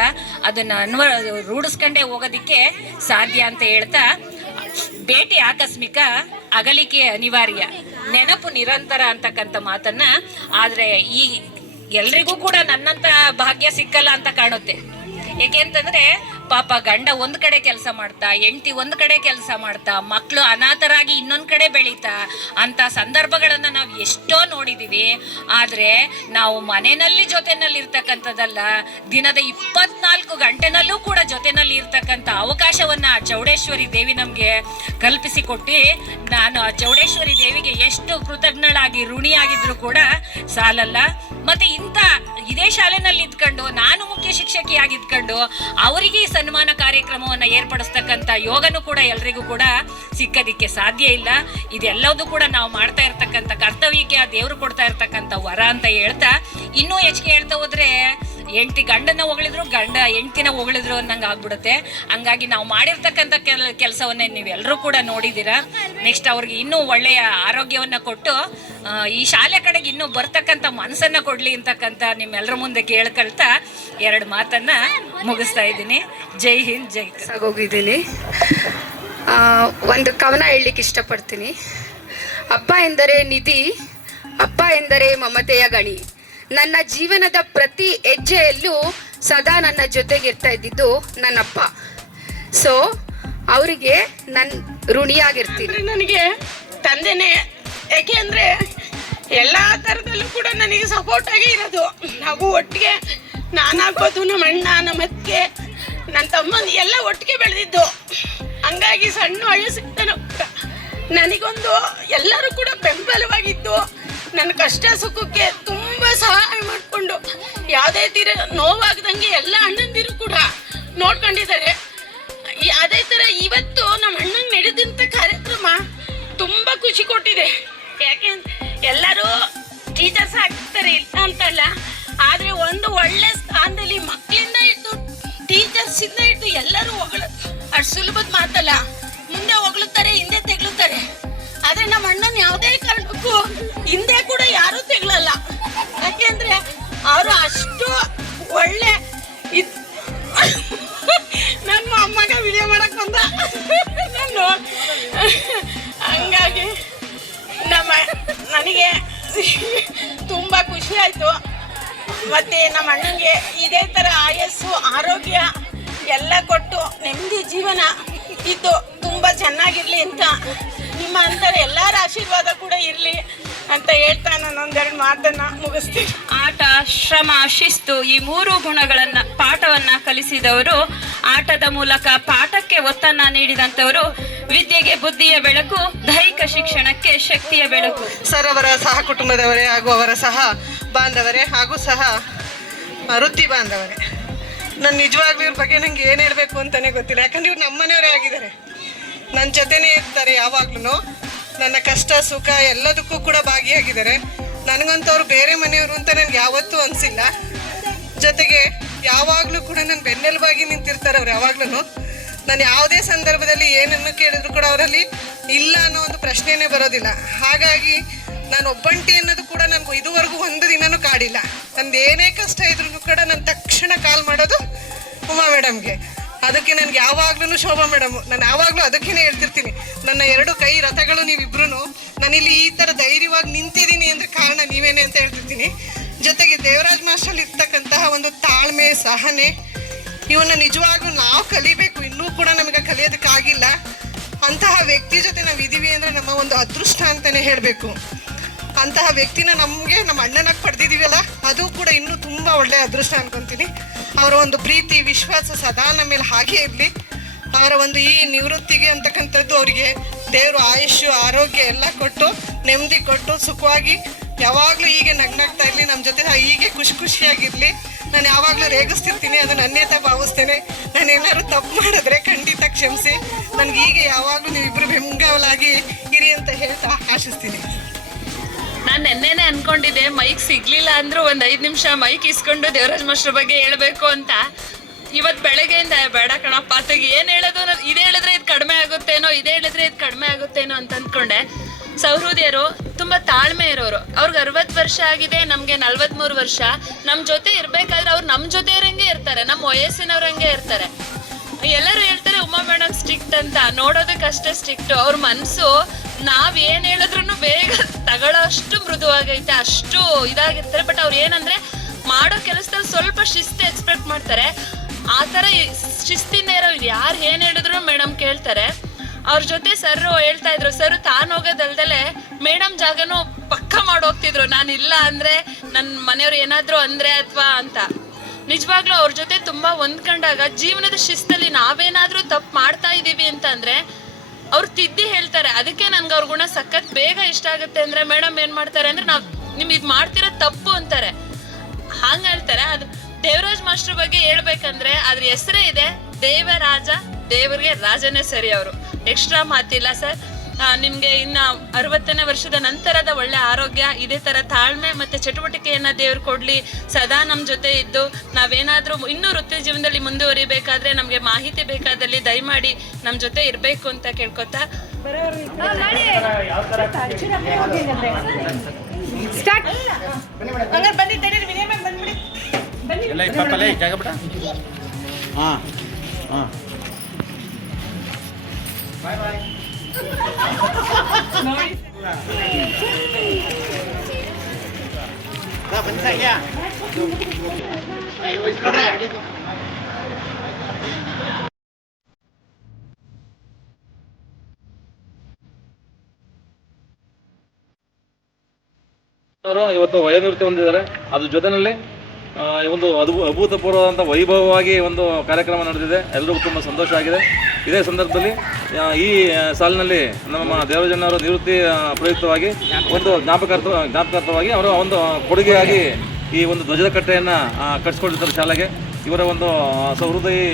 ಅದನ್ನ ರೂಢಿಸ್ಕೊಂಡೇ ಹೋಗೋದಿಕ್ಕೆ ಸಾಧ್ಯ ಅಂತ ಹೇಳ್ತಾ, ಭೇಟಿ ಆಕಸ್ಮಿಕ, ಅಗಲಿಕೆ ಅನಿವಾರ್ಯ, ನೆನಪು ನಿರಂತರ ಅಂತಕ್ಕಂಥ ಮಾತನ್ನ ಆದ್ರೆ ಈ ಎಲ್ರಿಗೂ ಕೂಡ ನನ್ನಂತ ಭಾಗ್ಯ ಸಿಕ್ಕಲ್ಲ ಅಂತ ಕಾಣುತ್ತೆ. ಏಕೆಂತಂದ್ರೆ ಪಾಪ ಗಂಡ ಒಂದ್ ಕಡೆ ಕೆಲಸ ಮಾಡ್ತಾ, ಹೆಂಡತಿ ಒಂದ್ ಕಡೆ ಕೆಲಸ ಮಾಡ್ತಾ, ಮಕ್ಕಳು ಅನಾಥರಾಗಿ ಇನ್ನೊಂದ್ ಕಡೆ ಬೆಳೀತಾ ಅಂತ ಸಂದರ್ಭಗಳನ್ನ ನಾವು ಎಷ್ಟೋ ನೋಡಿದೀವಿ. ಆದ್ರೆ ನಾವು ಮನೆಯಲ್ಲಿ ಜೊತೆನಲ್ಲಿ ಇರ್ತಕ್ಕಂಥದ್ದಲ್ಲ, ದಿನದ 24 ಗಂಟೆನಲ್ಲೂ ಕೂಡ ಜೊತೆನಲ್ಲಿ ಇರ್ತಕ್ಕಂಥ ಅವಕಾಶವನ್ನ ಚೌಡೇಶ್ವರಿ ದೇವಿ ನಮ್ಗೆ ಕಲ್ಪಿಸಿಕೊಟ್ಟು, ನಾನು ಆ ಚೌಡೇಶ್ವರಿ ದೇವಿಗೆ ಎಷ್ಟು ಕೃತಜ್ಞಳಾಗಿ ಋಣಿಯಾಗಿದ್ರು ಕೂಡ ಸಾಲಲ್ಲ. ಮತ್ತೆ ಇದೇ ಶಾಲೆನಲ್ಲಿ ಇದ್ಕೊಂಡು, ನಾನು ಮುಖ್ಯ ಶಿಕ್ಷಕಿಯಾಗಿದ್ಕೊಂಡು ಅವರಿಗೆ ಈ ಸನ್ಮಾನ ಕಾರ್ಯಕ್ರಮವನ್ನ ಏರ್ಪಡಿಸ್ತಕ್ಕಂಥ ಯೋಗನೂ ಕೂಡ ಎಲ್ರಿಗೂ ಕೂಡ ಸಿಕ್ಕದಿಕ್ಕೆ ಸಾಧ್ಯ ಇಲ್ಲ. ಇದೆಲ್ಲದೂ ಕೂಡ ನಾವು ಮಾಡ್ತಾ ಇರ್ತಕ್ಕಂಥ ಕರ್ತವ್ಯಕ್ಕೆ ಆ ದೇವರು ಕೊಡ್ತಾ ಇರ್ತಕ್ಕಂಥ ವರ ಅಂತ ಹೇಳ್ತಾ, ಇನ್ನೂ ಹೆಚ್ಚಿಗೆ ಹೇಳ್ತಾ ಹೋದ್ರೆ ಹೆಂಡತಿ ಗಂಡನ ಹೊಗಳಿದ್ರು, ಗಂಡ ಹೆಂಡತಿನ ಹೊಗಳಿದ್ರು ಅನ್ನಂಗೆ ಆಗ್ಬಿಡುತ್ತೆ. ಹಂಗಾಗಿ ನಾವು ಮಾಡಿರ್ತಕ್ಕಂಥ ಕೆಲಸವನ್ನ ನೀವೆಲ್ಲರೂ ಕೂಡ ನೋಡಿದ್ದೀರಾ. ನೆಕ್ಸ್ಟ್ ಅವ್ರಿಗೆ ಇನ್ನೂ ಒಳ್ಳೆಯ ಆರೋಗ್ಯವನ್ನ ಕೊಟ್ಟು ಈ ಶಾಲೆ ಕಡೆಗೆ ಇನ್ನೂ ಬರ್ತಕ್ಕಂಥ ಮನಸ್ಸನ್ನ ಕೊಡ್ಲಿ ಅಂತಕ್ಕಂಥ ನಿಮ್ಮೆಲ್ಲರ ಮುಂದೆ ಕೇಳ್ಕೊಳ್ತಾ 2 ಮಾತನ್ನ ಮುಗಿಸ್ತಾ ಇದ್ದೀನಿ. ಜೈ ಹಿಂದ್, ಜೈ ಆಗೋಗಿದ್ದೀನಿ. ಒಂದು ಕವನ ಹೇಳಲಿಕ್ಕೆ ಇಷ್ಟಪಡ್ತೀನಿ. ಅಪ್ಪ ಎಂದರೆ ನಿಧಿ, ಅಪ್ಪ ಎಂದರೆ ಮಮತೆಯ ಗಣಿ. ನನ್ನ ಜೀವನದ ಪ್ರತಿ ಹೆಜ್ಜೆಯಲ್ಲೂ ಸದಾ ನನ್ನ ಜೊತೆಗಿರ್ತಾ ಇದ್ದಿದ್ದು ನನ್ನಪ್ಪ. ಸೊ ಅವರಿಗೆ ನನ್ನ ಋಣಿಯಾಗಿರ್ತೀನಿ. ನನಗೆ ತಂದೆನೇ. ಯಾಕೆ ಅಂದರೆ ಎಲ್ಲ ಥರದಲ್ಲೂ ಕೂಡ ನನಗೆ ಸಪೋರ್ಟ್ ಆಗಿ ಇರೋದು. ನಾವು ಒಟ್ಟಿಗೆ, ನಾನಾಗ್ಬೋದು, ನಮ್ಮ ಅಣ್ಣ, ನಮ್ಮ ಅತ್ತಿಗೆ, ನನ್ನ ತಮ್ಮ ಎಲ್ಲ ಒಟ್ಟಿಗೆ ಬೆಳೆದಿದ್ದು. ಹಂಗಾಗಿ ಸಣ್ಣ ವಯಸ್ಸಿಂದನೂ ಕೂಡ ನನಗೊಂದು ಎಲ್ಲರೂ ಕೂಡ ಬೆಂಬಲವಾಗಿದ್ದು, ನನ್ನ ಕಷ್ಟ ಸುಖಕ್ಕೆ ತುಂಬ ಸಹಾಯ ಮಾಡಿಕೊಂಡು, ಯಾವುದೇ ತೀರ ನೋವಾಗದಂಗೆ ಎಲ್ಲ ಅಣ್ಣಂದಿರು ಕೂಡ ನೋಡ್ಕೊಂಡಿದ್ದಾರೆ. ಅದೇ ಥರ ಇವತ್ತು ನಮ್ಮ ಅಣ್ಣಂಗೆ ನಡೆದಂಥ ಕಾರ್ಯಕ್ರಮ ತುಂಬ ಖುಷಿ ಕೊಟ್ಟಿದೆ. ಯಾಕೆ ಎಲ್ಲರೂ ಟೀಚರ್ಸ್ ಆಗ್ತಾರೆ ಇಲ್ಲ ಅಂತಲ್ಲ, ಆದರೆ ಒಂದು ಒಳ್ಳೆ ಸ್ಥಾನದಲ್ಲಿ ಮಕ್ಕಳಿಂದ ಹಿಡಿದು ಟೀಚರ್ಸಿಂದ ಹಿಡಿದು ಎಲ್ಲರೂ ಅಷ್ಟು ಸುಲಭದ ಮಾತಲ್ಲ. ಮುಂದೆ ಹೊಗಳುತ್ತಾರೆ, ಹಿಂದೆ ತೆಗಳುತ್ತಾರೆ. ಆದರೆ ನಮ್ಮ ಅಣ್ಣನ ಯಾವುದೇ ಕಾರಣಕ್ಕೂ ಹಿಂದೆ ಕೂಡ ಯಾರೂ ತೆಗಳಲ್ಲ. ಯಾಕೆಂದ್ರೆ ಅವರು ಅಷ್ಟು ಒಳ್ಳೆ ನನ್ನ ಅಮ್ಮಗ ವಿಡಿಯೋ ಮಾಡಕ್ ಬಂದ ನಾನು. ಹಂಗಾಗಿ ನನಗೆ ತುಂಬ ಖುಷಿ ಆಯಿತು. ಮತ್ತು ನಮ್ಮ ಅಣ್ಣನಿಗೆ ಇದೇ ಥರ ಆಯಸ್ಸು ಆರೋಗ್ಯ ಎಲ್ಲ ಕೊಟ್ಟು ನೆಮ್ಮದಿ ಜೀವನ ಇದ್ದು ತುಂಬ ಚೆನ್ನಾಗಿರಲಿ ಅಂತ ನಿಮ್ಮ ಅಂತಾರೆ ಎಲ್ಲರ ಆಶೀರ್ವಾದ ಕೂಡ ಇರಲಿ ಅಂತ ಹೇಳ್ತಾ ನಾನು ಒಂದೆರಡು ಮಾತನ್ನು ಮುಗಿಸ್ತೀನಿ. ಆಟ, ಶ್ರಮ, ಶಿಸ್ತು ಈ 3 ಗುಣಗಳನ್ನ ಪಾಠವನ್ನ ಕಲಿಸಿದವರು, ಆಟದ ಮೂಲಕ ಪಾಠಕ್ಕೆ ಒತ್ತನ್ನ ನೀಡಿದಂಥವರು, ವಿದ್ಯೆಗೆ ಬುದ್ಧಿಯ ಬೆಳಕು, ದೈಹಿಕ ಶಿಕ್ಷಣಕ್ಕೆ ಶಕ್ತಿಯ ಬೆಳಕು. ಸರ್ ಅವರ ಸಹ ಕುಟುಂಬದವರೇ ಹಾಗೂ ಅವರ ಸಹ ಬಾಂಧವರೇ ಹಾಗೂ ಸಹ ವೃತ್ತಿ ಬಾಂಧವರೇ, ನಾನು ನಿಜವಾಗ್ಲೂ ಇವ್ರ ಬಗ್ಗೆ ನಂಗೆ ಏನು ಹೇಳಬೇಕು ಅಂತಲೇ ಗೊತ್ತಿಲ್ಲ. ಯಾಕಂದ್ರೆ ಇವ್ರು ನಮ್ಮನೆಯವರೇ ಆಗಿದ್ದಾರೆ, ನನ್ನ ಜೊತೆನೇ ಇರ್ತಾರೆ ಯಾವಾಗ್ಲೂ. ನನ್ನ ಕಷ್ಟ ಸುಖ ಎಲ್ಲದಕ್ಕೂ ಕೂಡ ಭಾಗಿಯಾಗಿದ್ದಾರೆ. ನನಗಂತೂ ಅವ್ರು ಬೇರೆ ಮನೆಯವರು ಅಂತ ನನಗೆ ಯಾವತ್ತೂ ಅನಿಸಿಲ್ಲ. ಜೊತೆಗೆ ಯಾವಾಗಲೂ ಕೂಡ ನನ್ನ ಬೆನ್ನೆಲುಬಾಗಿ ನಿಂತಿರ್ತಾರೆ ಅವ್ರು ಯಾವಾಗ್ಲೂ. ನಾನು ಯಾವುದೇ ಸಂದರ್ಭದಲ್ಲಿ ಏನನ್ನು ಕೇಳಿದ್ರು ಕೂಡ ಅವರಲ್ಲಿ ಇಲ್ಲ ಅನ್ನೋ ಒಂದು ಪ್ರಶ್ನೆನೇ ಬರೋದಿಲ್ಲ. ಹಾಗಾಗಿ ನಾನು ಒಬ್ಬಂಟಿ ಅನ್ನೋದು ಕೂಡ ನನಗೂ ಇದುವರೆಗೂ ಒಂದು ದಿನನೂ ಕಾಡಿಲ್ಲ. ನಂದು ಏನೇ ಕಷ್ಟ ಇದ್ರೂ ಕೂಡ ನಾನು ತಕ್ಷಣ ಕಾಲ್ ಮಾಡೋದು ಉಮಾ ಮೇಡಮ್ಗೆ. ಅದಕ್ಕೆ ನನಗೆ ಯಾವಾಗ್ಲೂ ಶೋಭಾ ಮೇಡಮು, ನಾನು ಯಾವಾಗಲೂ ಅದಕ್ಕೇ ಹೇಳ್ತಿರ್ತೀನಿ, ನನ್ನ 2 ಕೈ ರಥಗಳು ನೀವಿಬ್ರು. ನಾನಿಲ್ಲಿ ಈ ಥರ ಧೈರ್ಯವಾಗಿ ನಿಂತಿದ್ದೀನಿ ಅಂದರೆ ಕಾರಣ ನೀವೇನೆ ಅಂತ ಹೇಳ್ತಿರ್ತೀನಿ. ಜೊತೆಗೆ ದೇವರಾಜ್ ಮಾಸ್ಟ್ರಲ್ಲಿ ಇರ್ತಕ್ಕಂತಹ ಒಂದು ತಾಳ್ಮೆ, ಸಹನೆ, ಇವನ್ನ ನಿಜವಾಗ್ಲೂ ನಾವು ಕಲಿಬೇಕು. ಇನ್ನೂ ಕೂಡ ನಮಗೆ ಕಲಿಯೋದಕ್ಕಾಗಿಲ್ಲ. ಅಂತಹ ವ್ಯಕ್ತಿ ಜೊತೆ ನಾವು ಇದ್ದೀವಿ ಅಂದರೆ ನಮ್ಮ ಒಂದು ಅದೃಷ್ಟ ಅಂತಲೇ ಹೇಳಬೇಕು. ಅಂತಹ ವ್ಯಕ್ತಿನ ನಮಗೆ ನಮ್ಮ ಅಣ್ಣನಾಗಿ ಪಡೆದಿದ್ದೀವಲ್ಲ, ಅದು ಕೂಡ ಇನ್ನೂ ತುಂಬ ಒಳ್ಳೆಯ ಅದೃಷ್ಟ ಅನ್ಕೊತೀನಿ. ಅವರ ಒಂದು ಪ್ರೀತಿ, ವಿಶ್ವಾಸ ಸದಾ ನಮ್ಮ ಮೇಲೆ ಹಾಗೇ ಇರಲಿ. ಅವರ ಒಂದು ಈ ನಿವೃತ್ತಿಗೆ ಅಂತಕ್ಕಂಥದ್ದು ಅವರಿಗೆ ದೇವರು ಆಯುಷ್ಯ, ಆರೋಗ್ಯ ಎಲ್ಲ ಕೊಟ್ಟು, ನೆಮ್ಮದಿ ಕೊಟ್ಟು, ಸುಖವಾಗಿ ಯಾವಾಗಲೂ ಹೀಗೆ ನಗ್ನಾಗ್ತಾ ಇರಲಿ, ನಮ್ಮ ಜೊತೆ ಹೀಗೆ ಖುಷಿಯಾಗಿರಲಿ. ನಾನು ಯಾವಾಗಲೂ ರೇಗಿಸ್ತಿರ್ತೀನಿ, ಅದನ್ನು ಅನ್ಯತಾ ಭಾವಿಸ್ತೇನೆ. ನಾನೇನಾದ್ರು ತಪ್ಪು ಮಾಡಿದ್ರೆ ಖಂಡಿತ ಕ್ಷಮಿಸಿ. ನನಗೆ ಹೀಗೆ ಯಾವಾಗಲೂ ನೀವಿಬ್ಬರು ಬೆಂಗಾವಲಾಗಿ ಇರಿ ಅಂತ ಹೇಳ್ತಾ ಆಶಿಸ್ತೀನಿ. ನಾನು ನೆನ್ನೆನೆ ಅನ್ಕೊಂಡಿದ್ದೆ ಮೈಕ್ ಸಿಗ್ಲಿಲ್ಲ ಅಂದ್ರೂ ಒಂದು 5 ನಿಮಿಷ ಮೈಕ್ ಇಸ್ಕೊಂಡು ದೇವರಾಜ್ ಮಾಸ್ಟರ್ ಬಗ್ಗೆ ಹೇಳ್ಬೇಕು ಅಂತ. ಇವತ್ತು ಬೆಳಗ್ಗೆಯಿಂದ ಬೇಡ ಕಣಪ್ಪ ಆತಗೆ ಏನು ಹೇಳೋದು, ಇದು ಹೇಳಿದ್ರೆ ಇದು ಕಡಿಮೆ ಆಗುತ್ತೇನೋ, ಇದು ಹೇಳಿದ್ರೆ ಇದು ಕಡಿಮೆ ಆಗುತ್ತೇನೋ ಅಂತ ಅಂದ್ಕೊಂಡೆ. ಸಹೃದಯರು, ತುಂಬ ತಾಳ್ಮೆ ಇರೋರು. ಅವ್ರಿಗೆ 60 ವರ್ಷ ಆಗಿದೆ, ನಮಗೆ 43 ವರ್ಷ. ನಮ್ಮ ಜೊತೆ ಇರಬೇಕಾದ್ರೆ ಅವ್ರು ನಮ್ಮ ಜೊತೆ ಇರೋಂಗೆ ಇರ್ತಾರೆ, ನಮ್ಮ ವಯಸ್ಸಿನವ್ರಂಗೆ ಇರ್ತಾರೆ. ಎಲ್ಲರೂ ಹೇಳ್ತಾರೆ ಉಮಾ ಮೇಡಮ್ ಸ್ಟ್ರಿಕ್ಟ್ ಅಂತ, ನೋಡೋದಕ್ಕಷ್ಟೇ ಸ್ಟ್ರಿಕ್ಟು. ಅವ್ರ ಮನಸ್ಸು ನಾವೇನು ಹೇಳಿದ್ರು ಬೇಗ ತಗೊಳ್ಳೋ ಅಷ್ಟು ಮೃದುವಾಗೈತೆ, ಅಷ್ಟು ಇದಾಗಿರ್ತಾರೆ. ಬಟ್ ಅವ್ರು ಏನಂದರೆ ಮಾಡೋ ಕೆಲಸದಲ್ಲಿ ಸ್ವಲ್ಪ ಶಿಸ್ತು ಎಕ್ಸ್ಪೆಕ್ಟ್ ಮಾಡ್ತಾರೆ. ಆ ಥರ ಶಿಸ್ತಿನ ಇರೋ ಯಾರು ಏನು ಹೇಳಿದ್ರು ಮೇಡಮ್ ಕೇಳ್ತಾರೆ. ಅವ್ರ ಜೊತೆ ಸರ್ ಹೇಳ್ತಾ ಇದ್ರು, ಸರ್ ತಾನು ಹೋಗೋದಲ್ದಲೆ ಮೇಡಮ್ ಜಾಗನೂ ಪಕ್ಕ ಮಾಡೋಗ್ತಿದ್ರು, ನಾನು ಇಲ್ಲ ಅಂದರೆ ನನ್ನ ಮನೆಯವ್ರು ಏನಾದರೂ ಅಂದರೆ ಅಥವಾ ಅಂತ. ನಿಜವಾಗ್ಲೂ ಅವ್ರ ಜೊತೆ ತುಂಬ ಹೊಂದ್ಕೊಂಡಾಗ ಜೀವನದ ಶಿಸ್ತಲ್ಲಿ ನಾವೇನಾದರೂ ತಪ್ಪು ಮಾಡ್ತಾ ಇದ್ದೀವಿ ಅಂತಂದರೆ ಅವ್ರು ತಿದ್ದಿ ಹೇಳ್ತಾರೆ. ಅದಕ್ಕೆ ನನಗೆ ಅವ್ರ ಗುಣ ಸಖತ್ ಬೇಗ ಇಷ್ಟ ಆಗುತ್ತೆ. ಅಂದರೆ ಮೇಡಮ್ ಏನು ಮಾಡ್ತಾರೆ ಅಂದರೆ, ನಾವು ನಿಮ್ಗೆ ಇದು ಮಾಡ್ತಿರೋ ತಪ್ಪು ಅಂತಾರೆ, ಹಂಗೆ ಹೇಳ್ತಾರೆ. ಅದು ದೇವರಾಜ್ ಮಾಸ್ಟರ್ ಬಗ್ಗೆ ಹೇಳ್ಬೇಕಂದ್ರೆ ಅದ್ರ ಹೆಸರೇ ಇದೆ ದೇವರಾಜ, ದೇವರಿಗೆ ರಾಜನೇ ಸರಿ. ಅವರು ಎಕ್ಸ್ಟ್ರಾ ಮಾತಿಲ್ಲ ಸರ್. ನಿಮಗೆ ಇನ್ನು 60ನೇ ವರ್ಷದ ನಂತರದ ಒಳ್ಳೆ ಆರೋಗ್ಯ, ಇದೇ ಥರ ತಾಳ್ಮೆ ಮತ್ತು ಚಟುವಟಿಕೆಯನ್ನು ದೇವ್ರು ಕೊಡಲಿ. ಸದಾ ನಮ್ಮ ಜೊತೆ ಇದ್ದು ನಾವೇನಾದರೂ ಇನ್ನೂ ವೃತ್ತಿ ಜೀವನದಲ್ಲಿ ಮುಂದುವರಿಬೇಕಾದ್ರೆ, ನಮಗೆ ಮಾಹಿತಿ ಬೇಕಾದಲ್ಲಿ ದಯಮಾಡಿ ನಮ್ಮ ಜೊತೆ ಇರಬೇಕು ಅಂತ ಕೇಳ್ಕೊತಾ ಇವತ್ತು ವಯೋನಿವೃತ್ತಿ ಹೊಂದಿದ್ದಾರೆ. ಅದ್ರ ಜೊತೆಯಲ್ಲಿ ಒಂದು ಅಭೂತಪೂರ್ವವಾದಂಥ ವೈಭವವಾಗಿ ಒಂದು ಕಾರ್ಯಕ್ರಮ ನಡೆದಿದೆ. ಎಲ್ಲರಿಗೂ ತುಂಬ ಸಂತೋಷ ಆಗಿದೆ. ಇದೇ ಸಂದರ್ಭದಲ್ಲಿ ಈ ಸಾಲಿನಲ್ಲಿ ನಮ್ಮ ದೇವರಾಜಣ್ಣವರ ನಿವೃತ್ತಿ ಪ್ರಯುಕ್ತವಾಗಿ ಒಂದು ಜ್ಞಾಪಕಾರ್ಥವಾಗಿ ಅವರ ಒಂದು ಕೊಡುಗೆಯಾಗಿ ಈ ಒಂದು ಧ್ವಜದ ಕಟ್ಟೆಯನ್ನು ಕಟ್ಸ್ಕೊಂಡಿರ್ತಾರೆ ಶಾಲೆಗೆ. ಇವರ ಒಂದು ಸಹೃದಯಿ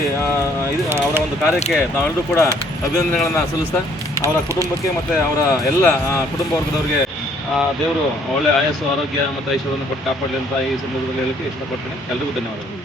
ಅವರ ಒಂದು ಕಾರ್ಯಕ್ಕೆ ನಾವೆಲ್ಲರೂ ಕೂಡ ಅಭಿನಂದನೆಗಳನ್ನು ಸಲ್ಲಿಸ್ತಾ, ಅವರ ಕುಟುಂಬಕ್ಕೆ ಮತ್ತು ಅವರ ಎಲ್ಲ ಕುಟುಂಬ ವರ್ಗದವರಿಗೆ ದೇವರು ಒಳ್ಳೆ ಆಯಸ್ಸು, ಆರೋಗ್ಯ ಮತ್ತು ಐಶ್ವರ್ಯವನ್ನು ಕೊಟ್ಟು ಕಾಪಾಡಲಿ ಅಂತ ಈ ಸಂದರ್ಭದಲ್ಲಿ ಹೇಳಕ್ಕೆ ಇಷ್ಟಪಡ್ತೀನಿ. ಎಲ್ರಿಗೂ ಧನ್ಯವಾದಗಳು.